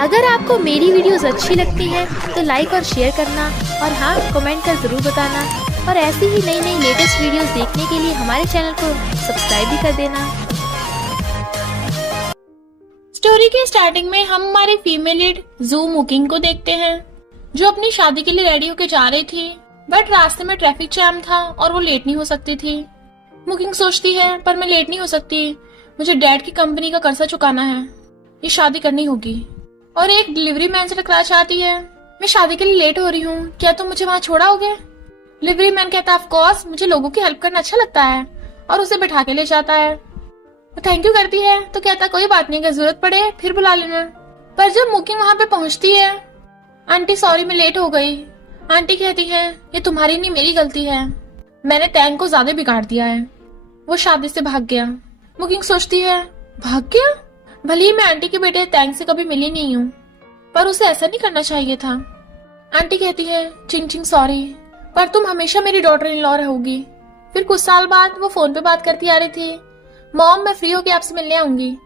अगर आपको मेरी वीडियोस अच्छी लगती है तो लाइक और शेयर करना, और हाँ, कमेंट कर ज़रूर बताना। और ऐसी ही नई नई लेटेस्ट वीडियोस देखने के लिए हमारे चैनल को सब्सक्राइब भी कर देना। स्टोरी के स्टार्टिंग में हम हमारे फीमेल लीड जू मुकिंग को देखते हैं, जो अपनी शादी के लिए रेडी होकर जा रही थी, बट रास्ते में ट्रैफिक जैम था और वो लेट नहीं हो सकती थी। मुकिंग सोचती है, पर मैं लेट नहीं हो सकती, मुझे डैड की कंपनी का कर्जा चुकाना है, ये शादी करनी होगी। और एक डिलीवरी मैन से टकरा जाती है। मैं शादी के लिए लेट हो रही हूँ, क्या तुम मुझे वहाँ छोड़ाओगे? डिलीवरी मैन कहता है, ऑफ कोर्स, मुझे लोगों की हेल्प करना अच्छा लगता है, और उसे बैठा के ले जाता है। वो थैंक यू करती है तो कहता कोई बात नहीं, अगर जरूरत पड़े फिर बुला लेना। पर जब मुकिंग वहाँ पे पहुँचती है, आंटी सॉरी मैं लेट हो गई। आंटी कहती है ये तुम्हारी नहीं मेरी गलती है, मैंने टैंक को ज्यादा बिगाड़ दिया है, वो शादी से भाग गया। मुकिंग सोचती है भाग गया, भले ही मैं आंटी के बेटे टैंक से कभी मिली नहीं हूँ, पर उसे ऐसा नहीं करना चाहिए था। आंटी कहती है चिंग चिंग सॉरी, पर तुम हमेशा मेरी डॉटर इन लॉ रहोगी। फिर कुछ साल बाद वो फोन पे बात करती आ रही थी, मॉम मैं फ्री होके आपसे मिलने आऊंगी।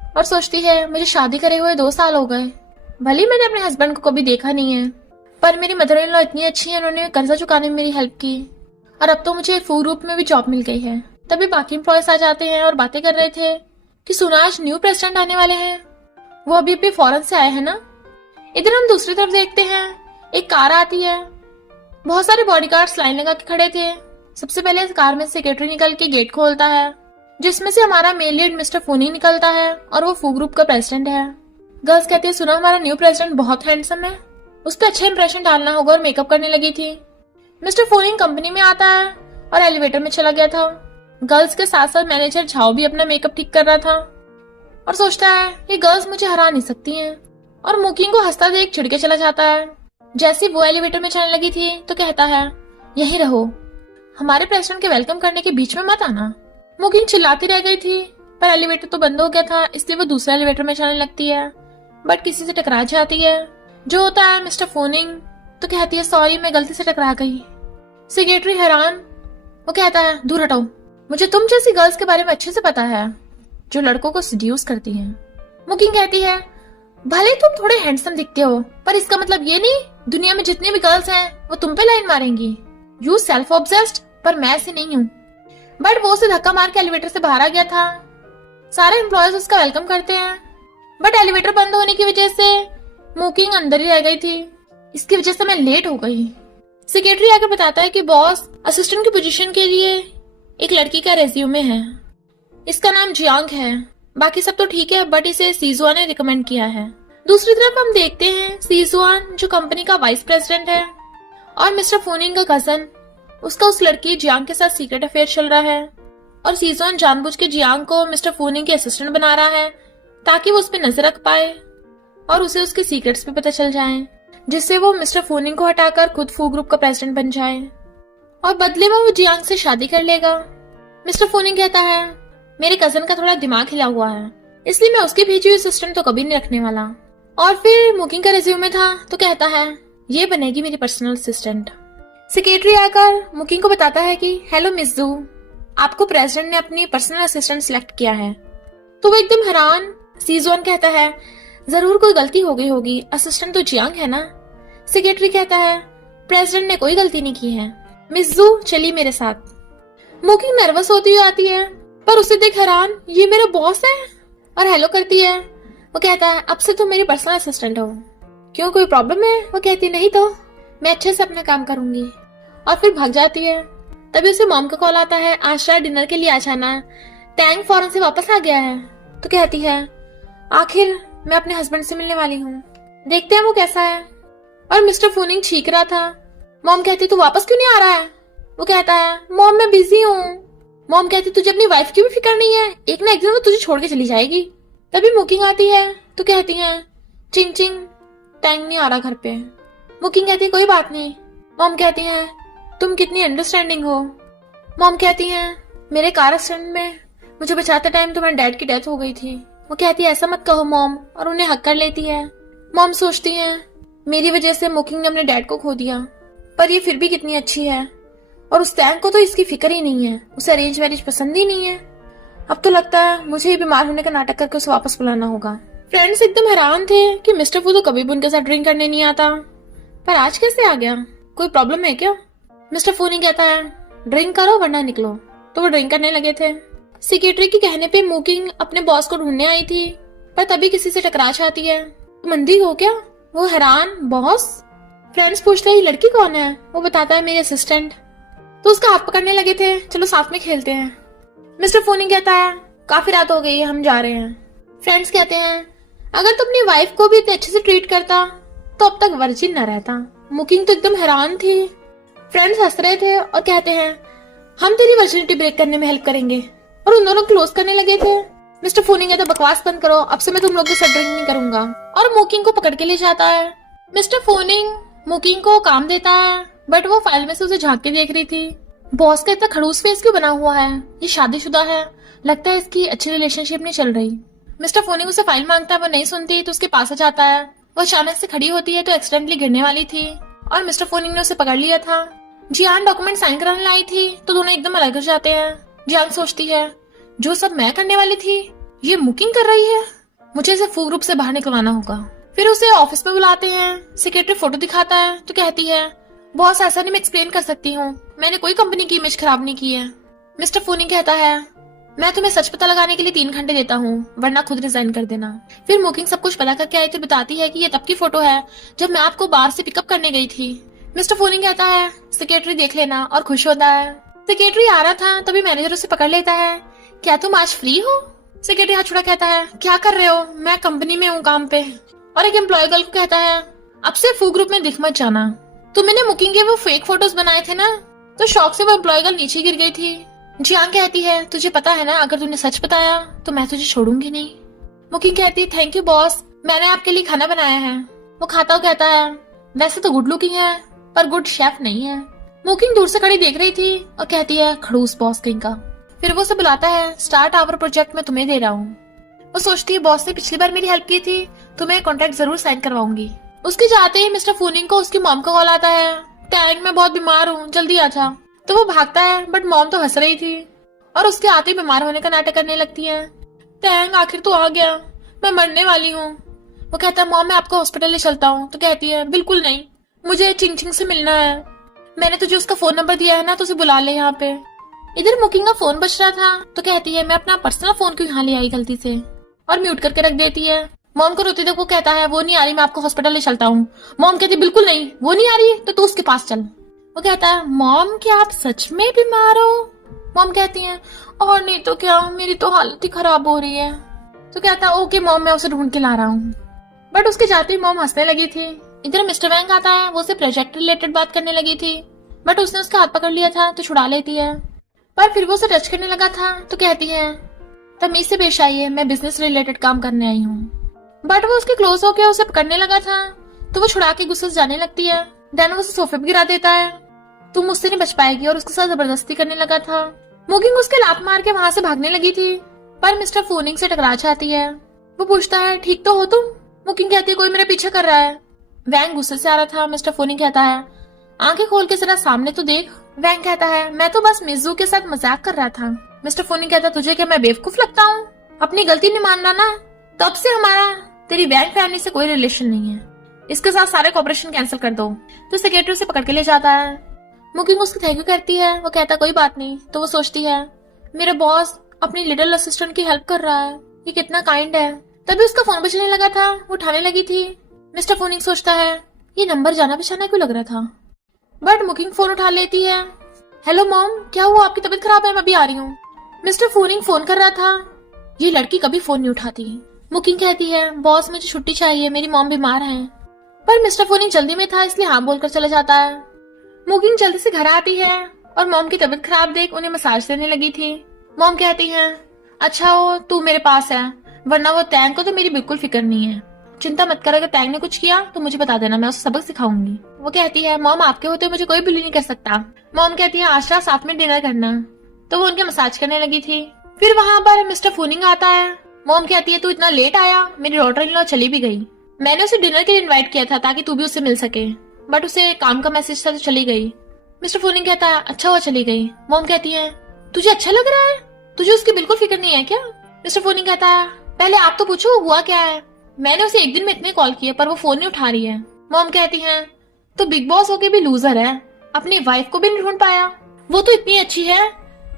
और सोचती है मुझे शादी करे हुए 2 साल हो गए, भले मैंने अपने हस्बैंड को कभी देखा नहीं है, पर मेरी मदर इन लॉ इतनी अच्छी है, उन्होंने कर्जा चुकाने में मेरी हेल्प की, और अब तो मुझे फूड ग्रुप में भी जॉब मिल गई है। तभी बाकी एम्प्लॉयज आ जाते हैं और बातें कर रहे थे कि सुना आज न्यू प्रेसिडेंट आने वाले हैं, वो अभी अभी फॉरेन से आए हैं ना। इधर हम दूसरी तरफ देखते हैं, एक कार आती है, बहुत सारे बॉडीगार्ड्स लाइन लगा के खड़े थे। सबसे पहले इस कार में सेक्रेटरी निकल के गेट खोलता है, जिसमें से हमारा मेल लीड मिस्टर फोनी निकलता है, और वो फूड ग्रुप का प्रेसिडेंट है। गर्ल्स कहती है सुना हमारा न्यू प्रेसिडेंट बहुत हैंडसम है, उस पर अच्छा इंप्रेशन डालना होगा, और मेकअप करने लगी थी। मिस्टर फोनी कंपनी में आता है और एलिवेटर में चला गया था। गर्ल्स के साथ साथ मैनेजर झाओ भी अपना मेकअप ठीक कर रहा था, और सोचता है ये गर्ल्स मुझे हरा नहीं सकती हैं, और मुकिंग को हंसता देख चिढ़ के चला जाता है। जैसे वो एलिवेटर में चलने लगी थी तो कहता है यहीं रहो, हमारे प्रेसिडेंट के वेलकम करने के बीच में मत आना। मुकिंग चिल्लाती रह गई थी, पर एलिवेटर तो बंद हो गया था, इसलिए वो दूसरे एलिवेटर में चलने लगती है, बट किसी से टकरा जाती है, जो होता है मिस्टर फोनिंग। तो कहती है सॉरी मैं गलती से टकरा गई। सेक्रेटरी हैरान, वो कहता है दूर हटो, मुझे तुम जैसी गर्ल्स के बारे में अच्छे से पता है, जो लड़कों को सीड्यूस करती हैं। मुकिंग कहती है भले तुम थोड़े हैंडसम दिखते हो, पर इसका मतलब ये नहीं दुनिया में जितनी भी गर्ल्स हैं वो तुम पे लाइन मारेंगी। यू सेल्फ ऑब्सेस्ड, पर मैं ऐसी नहीं हूँ। बट वो उसे धक्का मार के एलिवेटर से बाहर आ गया था। सारे एम्प्लॉयज उसका वेलकम करते हैं, बट एलिवेटर बंद होने की वजह से मुकिंग अंदर ही रह गई थी, इसकी वजह से मैं लेट हो गई। सेक्रेटरी आकर बताता है कि बॉस असिस्टेंट की पोजीशन के लिए एक लड़की का रेज्यूमे है, इसका नाम जियांग है, बाकी सब तो ठीक है, बट इसे सीजुआन ने रिकमेंड किया है। दूसरी तरफ हम देखते हैं सीजुआन जो कंपनी का वाइस प्रेसिडेंट है, और मिस्टर फोनिंग का कजन, उसका उस लड़की जियांग के साथ सीक्रेट अफेयर चल रहा है, और सीजुआन जानबूझ के जियांग को मिस्टर फोनिंग के असिस्टेंट बना रहा है, ताकि वो उस पर नजर रख पाए और उसे उसके सीक्रेट्स भी पता चल जाएं, जिससे वो मिस्टर फोनिंग को हटाकर खुद फू ग्रुप का प्रेसिडेंट बन जाए, और बदले में वो जियांग से शादी कर लेगा। मिस्टर फोनिंग कहता है मेरे कजन का थोड़ा दिमाग हिला हुआ है, इसलिए मैं उसकी भेजी हुई असिस्टेंट तो कभी नहीं रखने वाला। और फिर मुकिंग का रिज्यूमे था तो कहता है ये बनेगी मेरी पर्सनल असिस्टेंट। सेक्रेटरी आकर मुकिंग को बताता है कि हेलो मिस जू, आपको प्रेसिडेंट ने अपनी पर्सनल असिस्टेंट सिलेक्ट किया है। तो वो एकदम हैरान। सीजुआन कहता है जरूर कोई गलती हो गई होगी, असिस्टेंट तो जियांग है ना। सेक्रेटरी कहता है प्रेसिडेंट ने कोई गलती नहीं की है, मिस जू चलिए मेरे साथ। मुकिंग नर्वस होती हुई आती है, पर उसे देख हैरान, ये मेरा बॉस है, और हेलो करती है। वो कहता है अब से तुम मेरी पर्सनल असिस्टेंट हो, क्यों कोई प्रॉब्लम है? वो कहती नहीं तो मैं अच्छे से अपना काम करूंगी, और फिर भाग जाती है। तभी उसे मॉम का कॉल आता है, आज रात डिनर के लिए आ जाना, टैंक फॉरेन से वापस आ गया है। तो कहती है आखिर मैं अपने हस्बैंड से मिलने वाली हूँ, देखते हैं वो कैसा है। और मिस्टर फोनिंग छींक रहा था। मॉम कहती तू वापस क्यों नहीं आ रहा है? वो कहता है मॉम मैं बिजी हूँ। मॉम कहती तुझे अपनी वाइफ की भी फिक्र नहीं है, एक ना एक दिन वो तुझे छोड़ के चली जाएगी। तभी मुकिंग आती है तो कहती है चिंग चिंग टैंक नहीं आ रहा घर पे। मुकिंग कहती है कोई बात नहीं। मॉम कहती है तुम कितनी अंडरस्टैंडिंग हो। मॉम कहती है मेरे कार एक्सीडेंट में मुझे बचाते टाइम तुम्हारे डैड की डेथ हो गई थी। वो कहती है ऐसा मत कहो मॉम, और उन्हें हक कर लेती है। मॉम सोचती है मेरी वजह से मुकिंग ने अपने डैड को खो दिया, पर ये फिर भी कितनी अच्छी है, और उस टैंक को तो इसकी फिक्र ही नहीं है, उसे अरेंज मैरिज पसंद ही नहीं है। अब तो लगता है मुझे ही बीमार होने का नाटक करके उसे वापस बुलाना होगा। फ्रेंड्स एकदम हैरान थे कि मिस्टर फू तो कभी भी उनके साथ ड्रिंक करने नहीं आता, पर आज कैसे आ गया? कोई प्रॉब्लम है क्या? मिस्टर फू नहीं कहता है ड्रिंक करो वरना निकलो, तो वो ड्रिंक करने लगे थे। सेक्रेटरी के कहने पे मुकिंग अपने बॉस को ढूंढने आई थी, पर तभी किसी से टकरा जाती है। मंदी हो क्या? वो हैरान, बॉस? फ्रेंड्स पूछते हैं ये लड़की कौन है? वो बताता है मेरी असिस्टेंट। तो उसका हाथ पकड़ने लगे थे, चलो साथ में खेलते हैं। मिस्टर फोनी कहता है काफी रात हो गई है, हम जा रहे हैं। फ्रेंड्स कहते हैं अगर तुम अपनी वाइफ को भी इतने अच्छे से ट्रीट करता तो अब तक वर्जिन न रहता। मुकिंग तो एकदम हैरान थी। फ्रेंड्स हंस रहे थे और कहते हैं हम तेरी वर्जिनिटी ब्रेक करने में हेल्प करेंगे, और उन दोनों क्लोज करने लगे थे। मिस्टर फोनी कहता बकवास बंद करो, अब से मैं तुम लोग के साथ ड्रिंक नहीं करूंगा, और मुकिंग को पकड़ के ले जाता है। मिस्टर फोनिंग मुकिंग को काम देता है, बट वो फाइल में से उसे झांक के देख रही थी। बॉस का इतना खड़ूस फेस क्यों बना हुआ है? ये शादीशुदा है, लगता है इसकी अच्छी रिलेशनशिप नहीं चल रही। मिस्टर फोनिंग उसे फाइल मांगता है, वो नहीं सुनती तो उसके पास आ जाता है। वो अचानक से खड़ी होती है तो एक्सीडेंटली गिरने वाली थी, और मिस्टर फोनिंग ने उसे पकड़ लिया था। जियान डॉक्यूमेंट साइन कराने लाई थी तो दोनों एकदम अलग हो जाते हैं। जियान सोचती है जो सब मैं करने वाली थी ये मुकिंग कर रही है, मुझे इसे फू ग्रुप से बाहर निकलवाना होगा। फिर उसे ऑफिस में बुलाते हैं। सेक्रेटरी फोटो दिखाता है तो कहती है बॉस ऐसा नहीं, मैं एक्सप्लेन कर सकती हूँ, मैंने कोई कंपनी की इमेज खराब नहीं की है। मिस्टर फोनी कहता है मैं तुम्हें सच पता लगाने के लिए 3 घंटे देता हूँ, वरना खुद रिजाइन कर देना। फिर मुकिंग सब कुछ पता करके आई तो बताती है कि ये तब की फोटो है जब मैं आपको बाहर से पिकअप करने गई थी। मिस्टर फोनी कहता है सेक्रेटरी देख लेना, और खुश होता है। सेक्रेटरी आ रहा था तभी मैनेजर उसे पकड़ लेता है, क्या तुम आज फ्री हो? सेक्रेटरी हाथ छुड़ा कहता है क्या कर रहे हो, मैं कंपनी में हूँ काम पे। और एक एम्प्लॉय गर्ल को कहता है अब से फू ग्रुप में दिख मत जाना। तुमने मुकिंग के वो फेक फोटोज बनाए थे ना? तो शौक से वो एम्प्लॉय गर्ल नीचे गिर गई थी। जियांग कहती है तुझे पता है ना अगर तूने सच बताया तो मैं तुझे छोड़ूंगी नहीं। मुकिंग कहती है थैंक यू बॉस, मैंने आपके लिए खाना बनाया है। वो खाता हुआ कहता है वैसे तो गुड लुकिंग है पर गुड शेफ नहीं है। मुकिंग दूर से खड़ी देख रही थी और कहती है खड़ूस बॉस कहीं का। फिर वो उसे बुलाता है स्टार्ट आवर प्रोजेक्ट में तुम्हें दे रहा हूँ। वो सोचती है बॉस ने पिछली बार मेरी हेल्प की थी तो मैं कॉन्ट्रैक्ट जरूर साइन करवाऊंगी। उसके जाते ही मिस्टर फूनिंग को उसकी मॉम का कॉल आता है, टैंग मैं बहुत बीमार हूँ जल्दी आ जा। तो वो भागता है बट मॉम तो हंस रही थी और उसके आते ही बीमार होने का नाटक करने लगती है। टैंग आखिर तो आ गया, मैं मरने वाली हूँ। वो कहता है मॉम मैं आपको हॉस्पिटल ले चलता हूँ। तो कहती है बिल्कुल नहीं, मुझे चिंग चिंग से मिलना है, मैंने तुझे उसका फोन नंबर दिया है ना तो उसे बुला ले यहाँ पे। इधर मुकिंग का फोन बज रहा था तो कहती है मैं अपना पर्सनल फोन क्यों यहाँ ले आई गलती से, और म्यूट करके रख देती है। मॉम को रोते तक वो कहता है वो नहीं आ रही, मैं आपको हॉस्पिटल ले चलता हूँ। मॉम कहती बिल्कुल नहीं, वो नहीं आ रही तो तू उसके पास चल। वो कहता है मॉम क्या आप सच में बीमार हो? मॉम कहती है और नहीं तो क्या, मेरी तो हालत ही खराब हो रही है। तो कहता है ओके मॉम मैं उसे ढूंढ के ला रहा हूँ। बट उसके जाते ही मॉम हंसने लगी थी। इधर मिस्टर वैंग आता है, वो उसे प्रोजेक्ट रिलेटेड बात करने लगी थी बट उसने उसका हाथ पकड़ लिया था तो छुड़ा लेती है। पर फिर वो उसे टच करने लगा था तो कहती है तमीज से पेश आइए, मैं बिजनेस रिलेटेड काम करने आई हूँ। बट वो उसके क्लोज होकर उसे पकड़ने लगा था तो वो छुड़ा के गुस्से से जाने लगती है। देन उसे सोफे पे गिरा देता है, तुम मुझसे नहीं बच पाएगी, और उसके साथ जबरदस्ती करने लगा था। मुकिंग उसके लात मार के वहां से भागने लगी थी पर मिस्टर फोनिंग से टकरा जाती है। वो पूछता है ठीक तो हो तुम? मुकिंग कहती है कोई मेरा पीछा कर रहा है। वैंग गुस्से से आ रहा था। मिस्टर फोनिंग कहता है आंखें खोल के जरा सामने तो देख। वैंग कहता है मैं तो बस मिज़ू के साथ मजाक कर रहा था। मिस्टर फोनिंग कहता है तुझे क्या मैं बेवकूफ लगता हूँ? अपनी गलती नहीं मान रहा ना? तब से हमारा तेरी वैंग फैमिली से कोई रिलेशन नहीं है, इसके साथ सारे कॉपरेशन कैंसिल कर दो। तो सेक्रेटरी उसे पकड़ के ले जाता है। मुकिंग उसको थैंक यू करती है। वो कहता कोई बात नहीं। तो वो सोचती है मेरा बॉस अपनी लिटिल असिस्टेंट की हेल्प कर रहा है, ये कितना काइंड है। तभी उसका फोन बजने लगा था, वो उठाने लगी थी। मिस्टर फोनिंग सोचता है ये नंबर जाना पहचाना क्यों लग रहा था, बट मुकिंग फोन उठा लेती है। हेलो मॉम, क्या हुआ? आपकी तबीयत खराब है? मैं अभी आ रही हूँ। मिस्टर फोनिंग फोन कर रहा था, ये लड़की कभी फोन नहीं उठाती। मुकिंग कहती है बॉस मुझे छुट्टी चाहिए, मेरी मॉम बीमार है। पर मिस्टर फोनिंग जल्दी में था इसलिए हाँ बोलकर चला जाता है। मुकिंग जल्दी से घर आती है और मॉम की तबीयत खराब देख उन्हें मसाज देने लगी थी। मॉम कहती है अच्छा हो तू मेरे पास है, वरना वो टैंग को तो मेरी बिल्कुल फिक्र नहीं है। चिंता मत कर, अगर टैंग ने कुछ किया तो मुझे बता देना, मैं उसे सबक सिखाऊंगी। वो कहती है मॉम आपके होते मुझे कोई बुली नहीं कर सकता। मॉम कहती है आज रात साथ में डिनर करना। तो वो उनके मसाज करने लगी थी। फिर वहाँ पर मिस्टर फोनिंग आता है। मॉम कहती है तू इतना लेट आया, मेरी डॉटर इन लॉ चली भी गई। मैंने उसे डिनर के लिए इन्वाइट किया था ताकि तू भी उससे मिल सके, बट उसे काम का मैसेज था तो चली गई। मिस्टर फोनिंग कहता है अच्छा हुआ चली गई। मॉम कहती है तुझे अच्छा लग रहा है, तुझे उसकी बिल्कुल फिक्र नहीं है क्या? मिस्टर फोनिंग कहता है पहले आप तो पूछो हुआ क्या है। मैंने उसे एक दिन में इतने कॉल किए पर वो फोन नहीं उठा रही है। मॉम कहती है तो बिग बॉस होके भी लूजर है, अपनी वाइफ को भी नहीं ढूंढ पाया। वो तो इतनी अच्छी है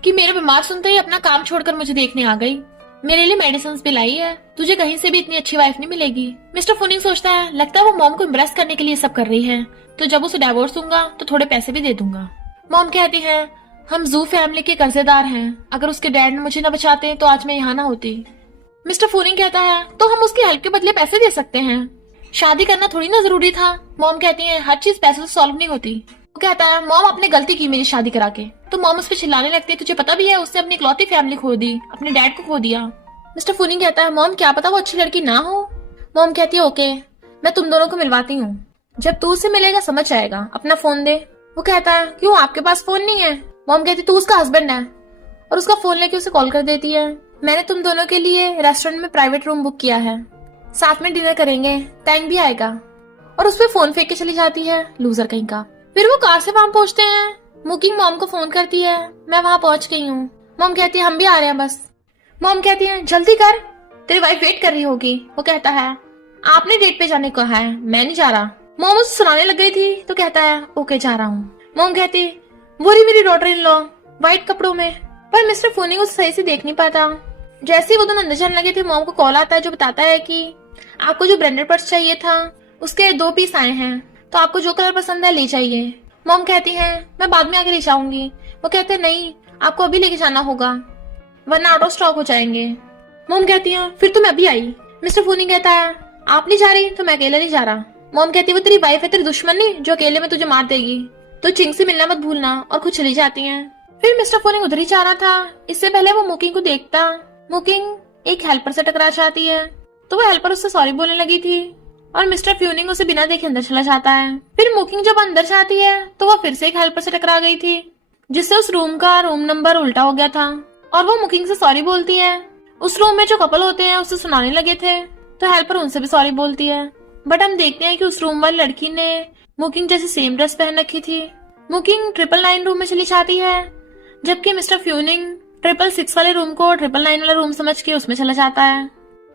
कि मेरे बीमार सुनते ही अपना काम छोड़कर मुझे देखने आ गई, मेरे लिए मेडिसिन भी लाई है। तुझे कहीं से भी इतनी अच्छी वाइफ नहीं मिलेगी। मिस्टर फुनिंग सोचता है लगता है वो मॉम को इम्प्रेस करने के लिए सब कर रही है, तो जब उसे डिवोर्स दूंगा तो थोड़े पैसे भी दे दूंगा। मॉम कहती है हम जू फैमिली के कर्जेदार हैं, अगर उसके डैड ने मुझे न बचाते तो आज मैं यहाँ ना होती। मिस्टर फुनिंग कहता है तो हम उसकी हेल्प के बदले पैसे दे सकते हैं, शादी करना थोड़ी ना जरूरी था। मॉम कहती है हर चीज पैसे से सॉल्व नहीं होती। वो कहता है मॉम आपने गलती की मेरी शादी करा के। तो मॉम उस पर चिल्लाने लगती है तुझे पता भी है उसने अपनी इकलौती फैमिली खो दी, अपने डैड को खो दिया। मिस्टर फुनिंग कहता है मॉम क्या पता वो अच्छी लड़की ना हो। मॉम कहती है ओके मैं तुम दोनों को मिलवाती हूँ, जब तू उससे मिलेगा समझ आएगा, अपना फोन दे। वो कहता है क्यों आपके पास फोन नहीं है। मॉम कहती तू उसका हस्बैंड है, और उसका फोन लेके उसे कॉल कर देती है। मैंने तुम दोनों के लिए रेस्टोरेंट में प्राइवेट रूम बुक किया है, साथ में डिनर करेंगे, टैंक भी आएगा। और उस पे फोन फेंक के चली जाती है, लूजर कहीं का। फिर वो कार से वहां पहुंचते हैं। मुकिंग मॉम को फोन करती है मैं वहां पहुंच गई हूँ। मॉम कहती है हम भी आ रहे हैं बस। मॉम कहती है जल्दी कर तेरी वाइफ वेट कर रही होगी। वो कहता है आपने डेट पे जाने को कहा है, मैं नहीं जा रहा। मॉम उसे सुनाने लग गई थी तो कहता है ओके जा रहा हूँ। मॉम कहती वो रही मेरी डॉटर इन लॉ व्हाइट कपड़ों में, पर मिस्टर फुनिंग उसे सही से देख नहीं पाता। जैसे ही वो दोनों अंदर जाने लगे थे मॉम को कॉल आता है जो बताता है कि आपको जो ब्रांडेड पर्स चाहिए था उसके 2 पीस आए हैं, तो आपको जो कलर पसंद है ले जाइए। मॉम कहती है मैं बाद में आके ले जाऊंगी। वो कहते हैं नहीं आपको अभी लेके जाना होगा वरना आउट ऑफ स्टॉक हो जाएंगे। मॉम कहती है फिर तो मैं अभी आई। मिस्टर फुनिंग कहता है आप नहीं जा रही तो मैं अकेले नहीं जा रहा। मॉम कहती है वो तेरी वाइफ है तेरी दुश्मन नहीं जो अकेले में तुझे मार देगी, तो चिंग से मिलना मत भूलना, और खुद चली जाती हैं। फिर मिस्टर फुनिंग उधर ही जा रहा था, इससे पहले वो मुकिंग को देखता। मुकिंग एक हेल्पर से टकरा जाती है तो वो हेल्पर उससे सॉरी बोलने लगी थी, और मिस्टर फ्यूनिंग उसे बिना देखे अंदर चला जाता है। फिर मुकिंग जब अंदर जाती है तो वो फिर से एक हेल्पर से टकरा गई थी, जिससे उस रूम का रूम नंबर उल्टा हो गया था, और वो मुकिंग से सॉरी बोलती है। उस रूम में जो कपल होते हैं उससे सुनाने लगे थे, तो हेल्पर उनसे भी सॉरी बोलती है। बट हम देखते हैं कि उस रूम वाली लड़की ने मुकिंग जैसी सेम ड्रेस पहन रखी थी। मुकिंग 999 रूम में चली जाती है, जबकि मिस्टर फ्यूनिंग 666 वाले रूम को 999 वाला रूम समझ के उसमें चला जाता है।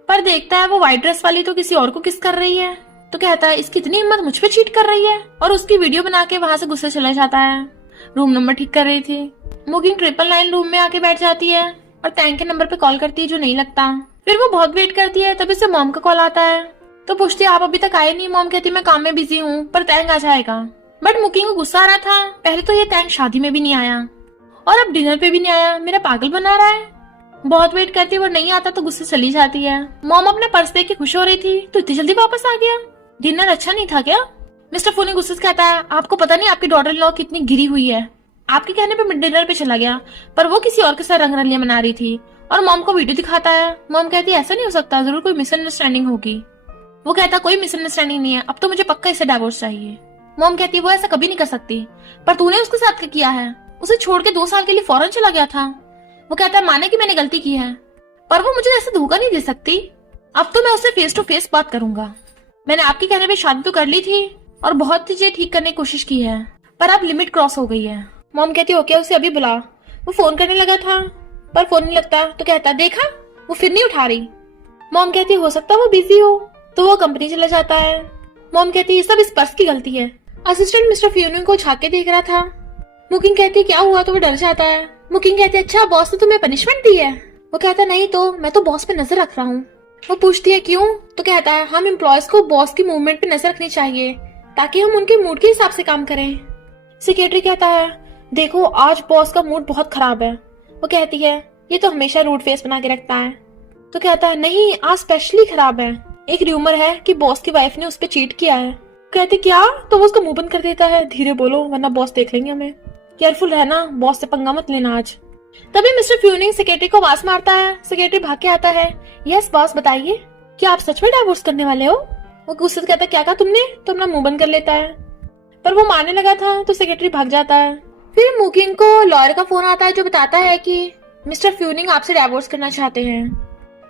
पर देखता है वो व्हाइट ड्रेस वाली तो किसी और को किस कर रही है, तो कहता है इसकी इतनी हिम्मत मुझ पे चीट कर रही है, और उसकी वीडियो बना के वहां से गुस्से चला जाता है। रूम नंबर ठीक कर रही थी। मुकिंग 999 रूम में आके बैठ जाती है और टैंक के नंबर पे कॉल करती है जो नहीं लगता। फिर वो बहुत वेट करती है, तभी से मॉम का कॉल आता है, तो पूछती है आप अभी तक आए नहीं। मॉम कहती है मैं काम में बिजी हूँ पर टैंक आ जाएगा। बट मुकिंग को गुस्सा आ रहा था, पहले तो ये टैंक शादी में भी नहीं आया और अब डिनर पे भी नहीं आया, मेरा पागल बना रहा है। बहुत वेट करती है और नहीं आता तो गुस्से चली जाती है। मॉम अपने पर्स देख के खुश हो रही थी तो इतनी जल्दी वापस आ गया, डिनर अच्छा नहीं था क्या। मिस्टर फुनिंग गुस्से से कहता है आपको पता नहीं आपकी डॉटर इन लॉ कितनी गिरी हुई है, आपके कहने पे डिनर पे चला गया पर वो किसी और के साथ रंगरलियां मना रही थी, और मॉम को वीडियो दिखाता है। मॉम कहती है ऐसा नहीं हो सकता, जरूर कोई मिसअंडरस्टैंडिंग होगी। वो कहता कोई मिसअंडरस्टैंडिंग नहीं है, अब तो मुझे पक्का इससे डाइवोर्स चाहिए। मॉम कहती है वो ऐसा कभी नहीं कर सकती, पर तूने उसके साथ क्या किया है, उसे छोड़ के 2 साल के लिए फौरन चला गया था। वो कहता है माने कि मैंने गलती की है, पर वो मुझे ऐसे धोखा नहीं दे सकती, अब तो मैं उससे फेस टू फेस बात करूंगा। मैंने आपके कहने पे शादी तो कर ली थी और बहुत चीजें ठीक करने की कोशिश की है, पर अब लिमिट क्रॉस हो गई है। मॉम कहती है ओके उसे अभी बुला। वो फोन करने लगा था पर फोन नहीं लगता, तो कहता देखा वो फिर नहीं उठा रही। मॉम कहती है हो सकता है वो बिजी हो, तो वो कंपनी चला जाता है। मॉम कहती है सब इस पर्स की गलती है। असिस्टेंट मिस्टर फ्यूनिंग को झांक के देख रहा था। मुकिंग कहती है क्या हुआ, तो वो डर जाता है। मुकिंग कहती है अच्छा बॉस ने तुम्हें पनिशमेंट दी है। वो कहता है नहीं तो मैं तो बॉस पे नजर रख रहा हूँ। वो पूछती है क्यों, तो कहता है हम एम्प्लॉयज को बॉस की मूवमेंट पे नजर रखनी चाहिए ताकि हम उनके मूड के हिसाब से काम करें। सेक्रेटरी कहता है देखो आज बॉस का मूड बहुत खराब है। वो कहती है ये तो हमेशा रूड फेस बना के रखता है। तो कहता है नहीं आज स्पेशली खराब है, एक र्यूमर है कि बॉस की वाइफ ने उस पर चीट किया है। कहती क्या, तो वो उसका मुंह बंद कर देता है धीरे बोलो वरना बॉस देख लेंगे हमें, केयरफुल रहना, बॉस से पंगा मत लेना आज। तभी मिस्टर फ्यूनिंग सेक्रेटरी को आवाज मारता है। सेक्रेटरी भाग के आता है। यस बॉस बताइए क्या आप सच में डाइवोर्स करने वाले हो। वो गुस्से से कहता है क्या कहा तुमने, तो अपना मुंह बंद कर लेता है, पर वो मारने लगा था तो सेक्रेटरी भाग जाता है। फिर मुकिंग को लॉयर का फोन आता है जो बताता है कि मिस्टर फ्यूनिंग आपसे डाइवोर्स करना चाहते हैं।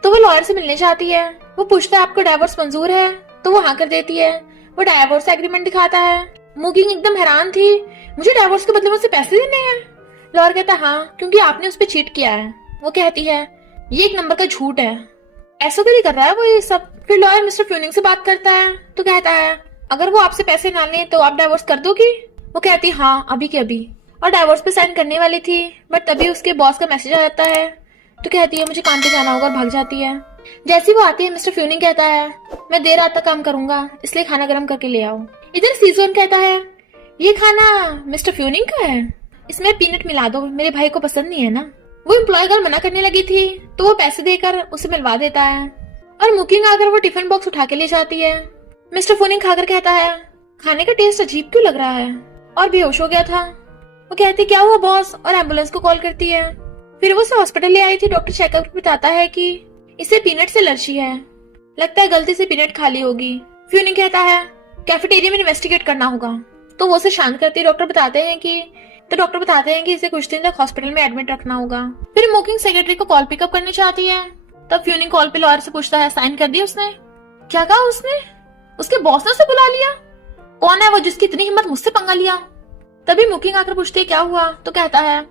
तो वो लॉयर से मिलने चाहती है। वो पूछता है आपको डाइवोर्स मंजूर है, तो वो हाँ कर देती है। वो डाइवोर्स एग्रीमेंट दिखाता है। मुकिंग एकदम हैरान थी, मुझे डाइवोर्स के बदले मुझसे पैसे देने हैं। लॉयर कहता है हाँ क्योंकि आपने उस पर चीट किया है। वो कहती है ये एक नंबर का झूठ है, ऐसा तो नहीं कर रहा है वो ये सब। फिर लॉयर मिस्टर फ्यूनिंग से बात करता है तो कहता है अगर वो आपसे पैसे ना ले तो आप डाइवोर्स कर दोगी? वो कहती है हाँ अभी के अभी, और डाइवोर्स पे साइन करने वाली थी बट तभी उसके बॉस का मैसेज आ जाता है तो कहती है मुझे काम पे जाना होगा और भाग जाती है। जैसी वो आती है मिस्टर फ्यूनिंग कहता है मैं देर रात तक काम करूंगा इसलिए खाना गर्म करके ले आओ। इधर सीजन कहता है ये खाना मिस्टर फ्यूनिंग का है, इसमें पीनट मिला दो, मेरे भाई को पसंद नहीं है ना। वो एम्प्लॉय गर्ल मना करने लगी थी तो वो पैसे देकर उसे मिलवा देता है और मुकिंग आकर वो टिफिन बॉक्स उठा के ले जाती है। मिस्टर फ्यूनिंग खाकर कहता है खाने का टेस्ट अजीब क्यों लग रहा है, और बेहोश हो गया था। वो कहती क्या हुआ बॉस, और एम्बुलेंस को कॉल करती है। फिर वो उसे हॉस्पिटल ले आई थी। डॉक्टर चेकअप बताता है कि इसे पीनट से एलर्जी है, लगता है गलती से पीनट खा ली होगी। फ्यूनिंग कहता है कैफेटेरिया में इन्वेस्टिगेट करना होगा तो वो उसे शांत करती है। डॉक्टर बताते हैं कि इसे कुछ दिन तक हॉस्पिटल में एडमिट रखना होगा। फिर मुकिंग सेक्रेटरी को कॉल पिकअप करनी चाहती है तब फ्यूनिंग कॉल पे लॉयर से पूछता है साइन कर दी उसने? क्या कहा उसने? उसके बॉस ने उसे बुला लिया? कौन है वो जिसकी इतनी हिम्मत मुझसे पंगा लिया? तभी मुकिंग आकर पूछती है क्या हुआ तो कहता है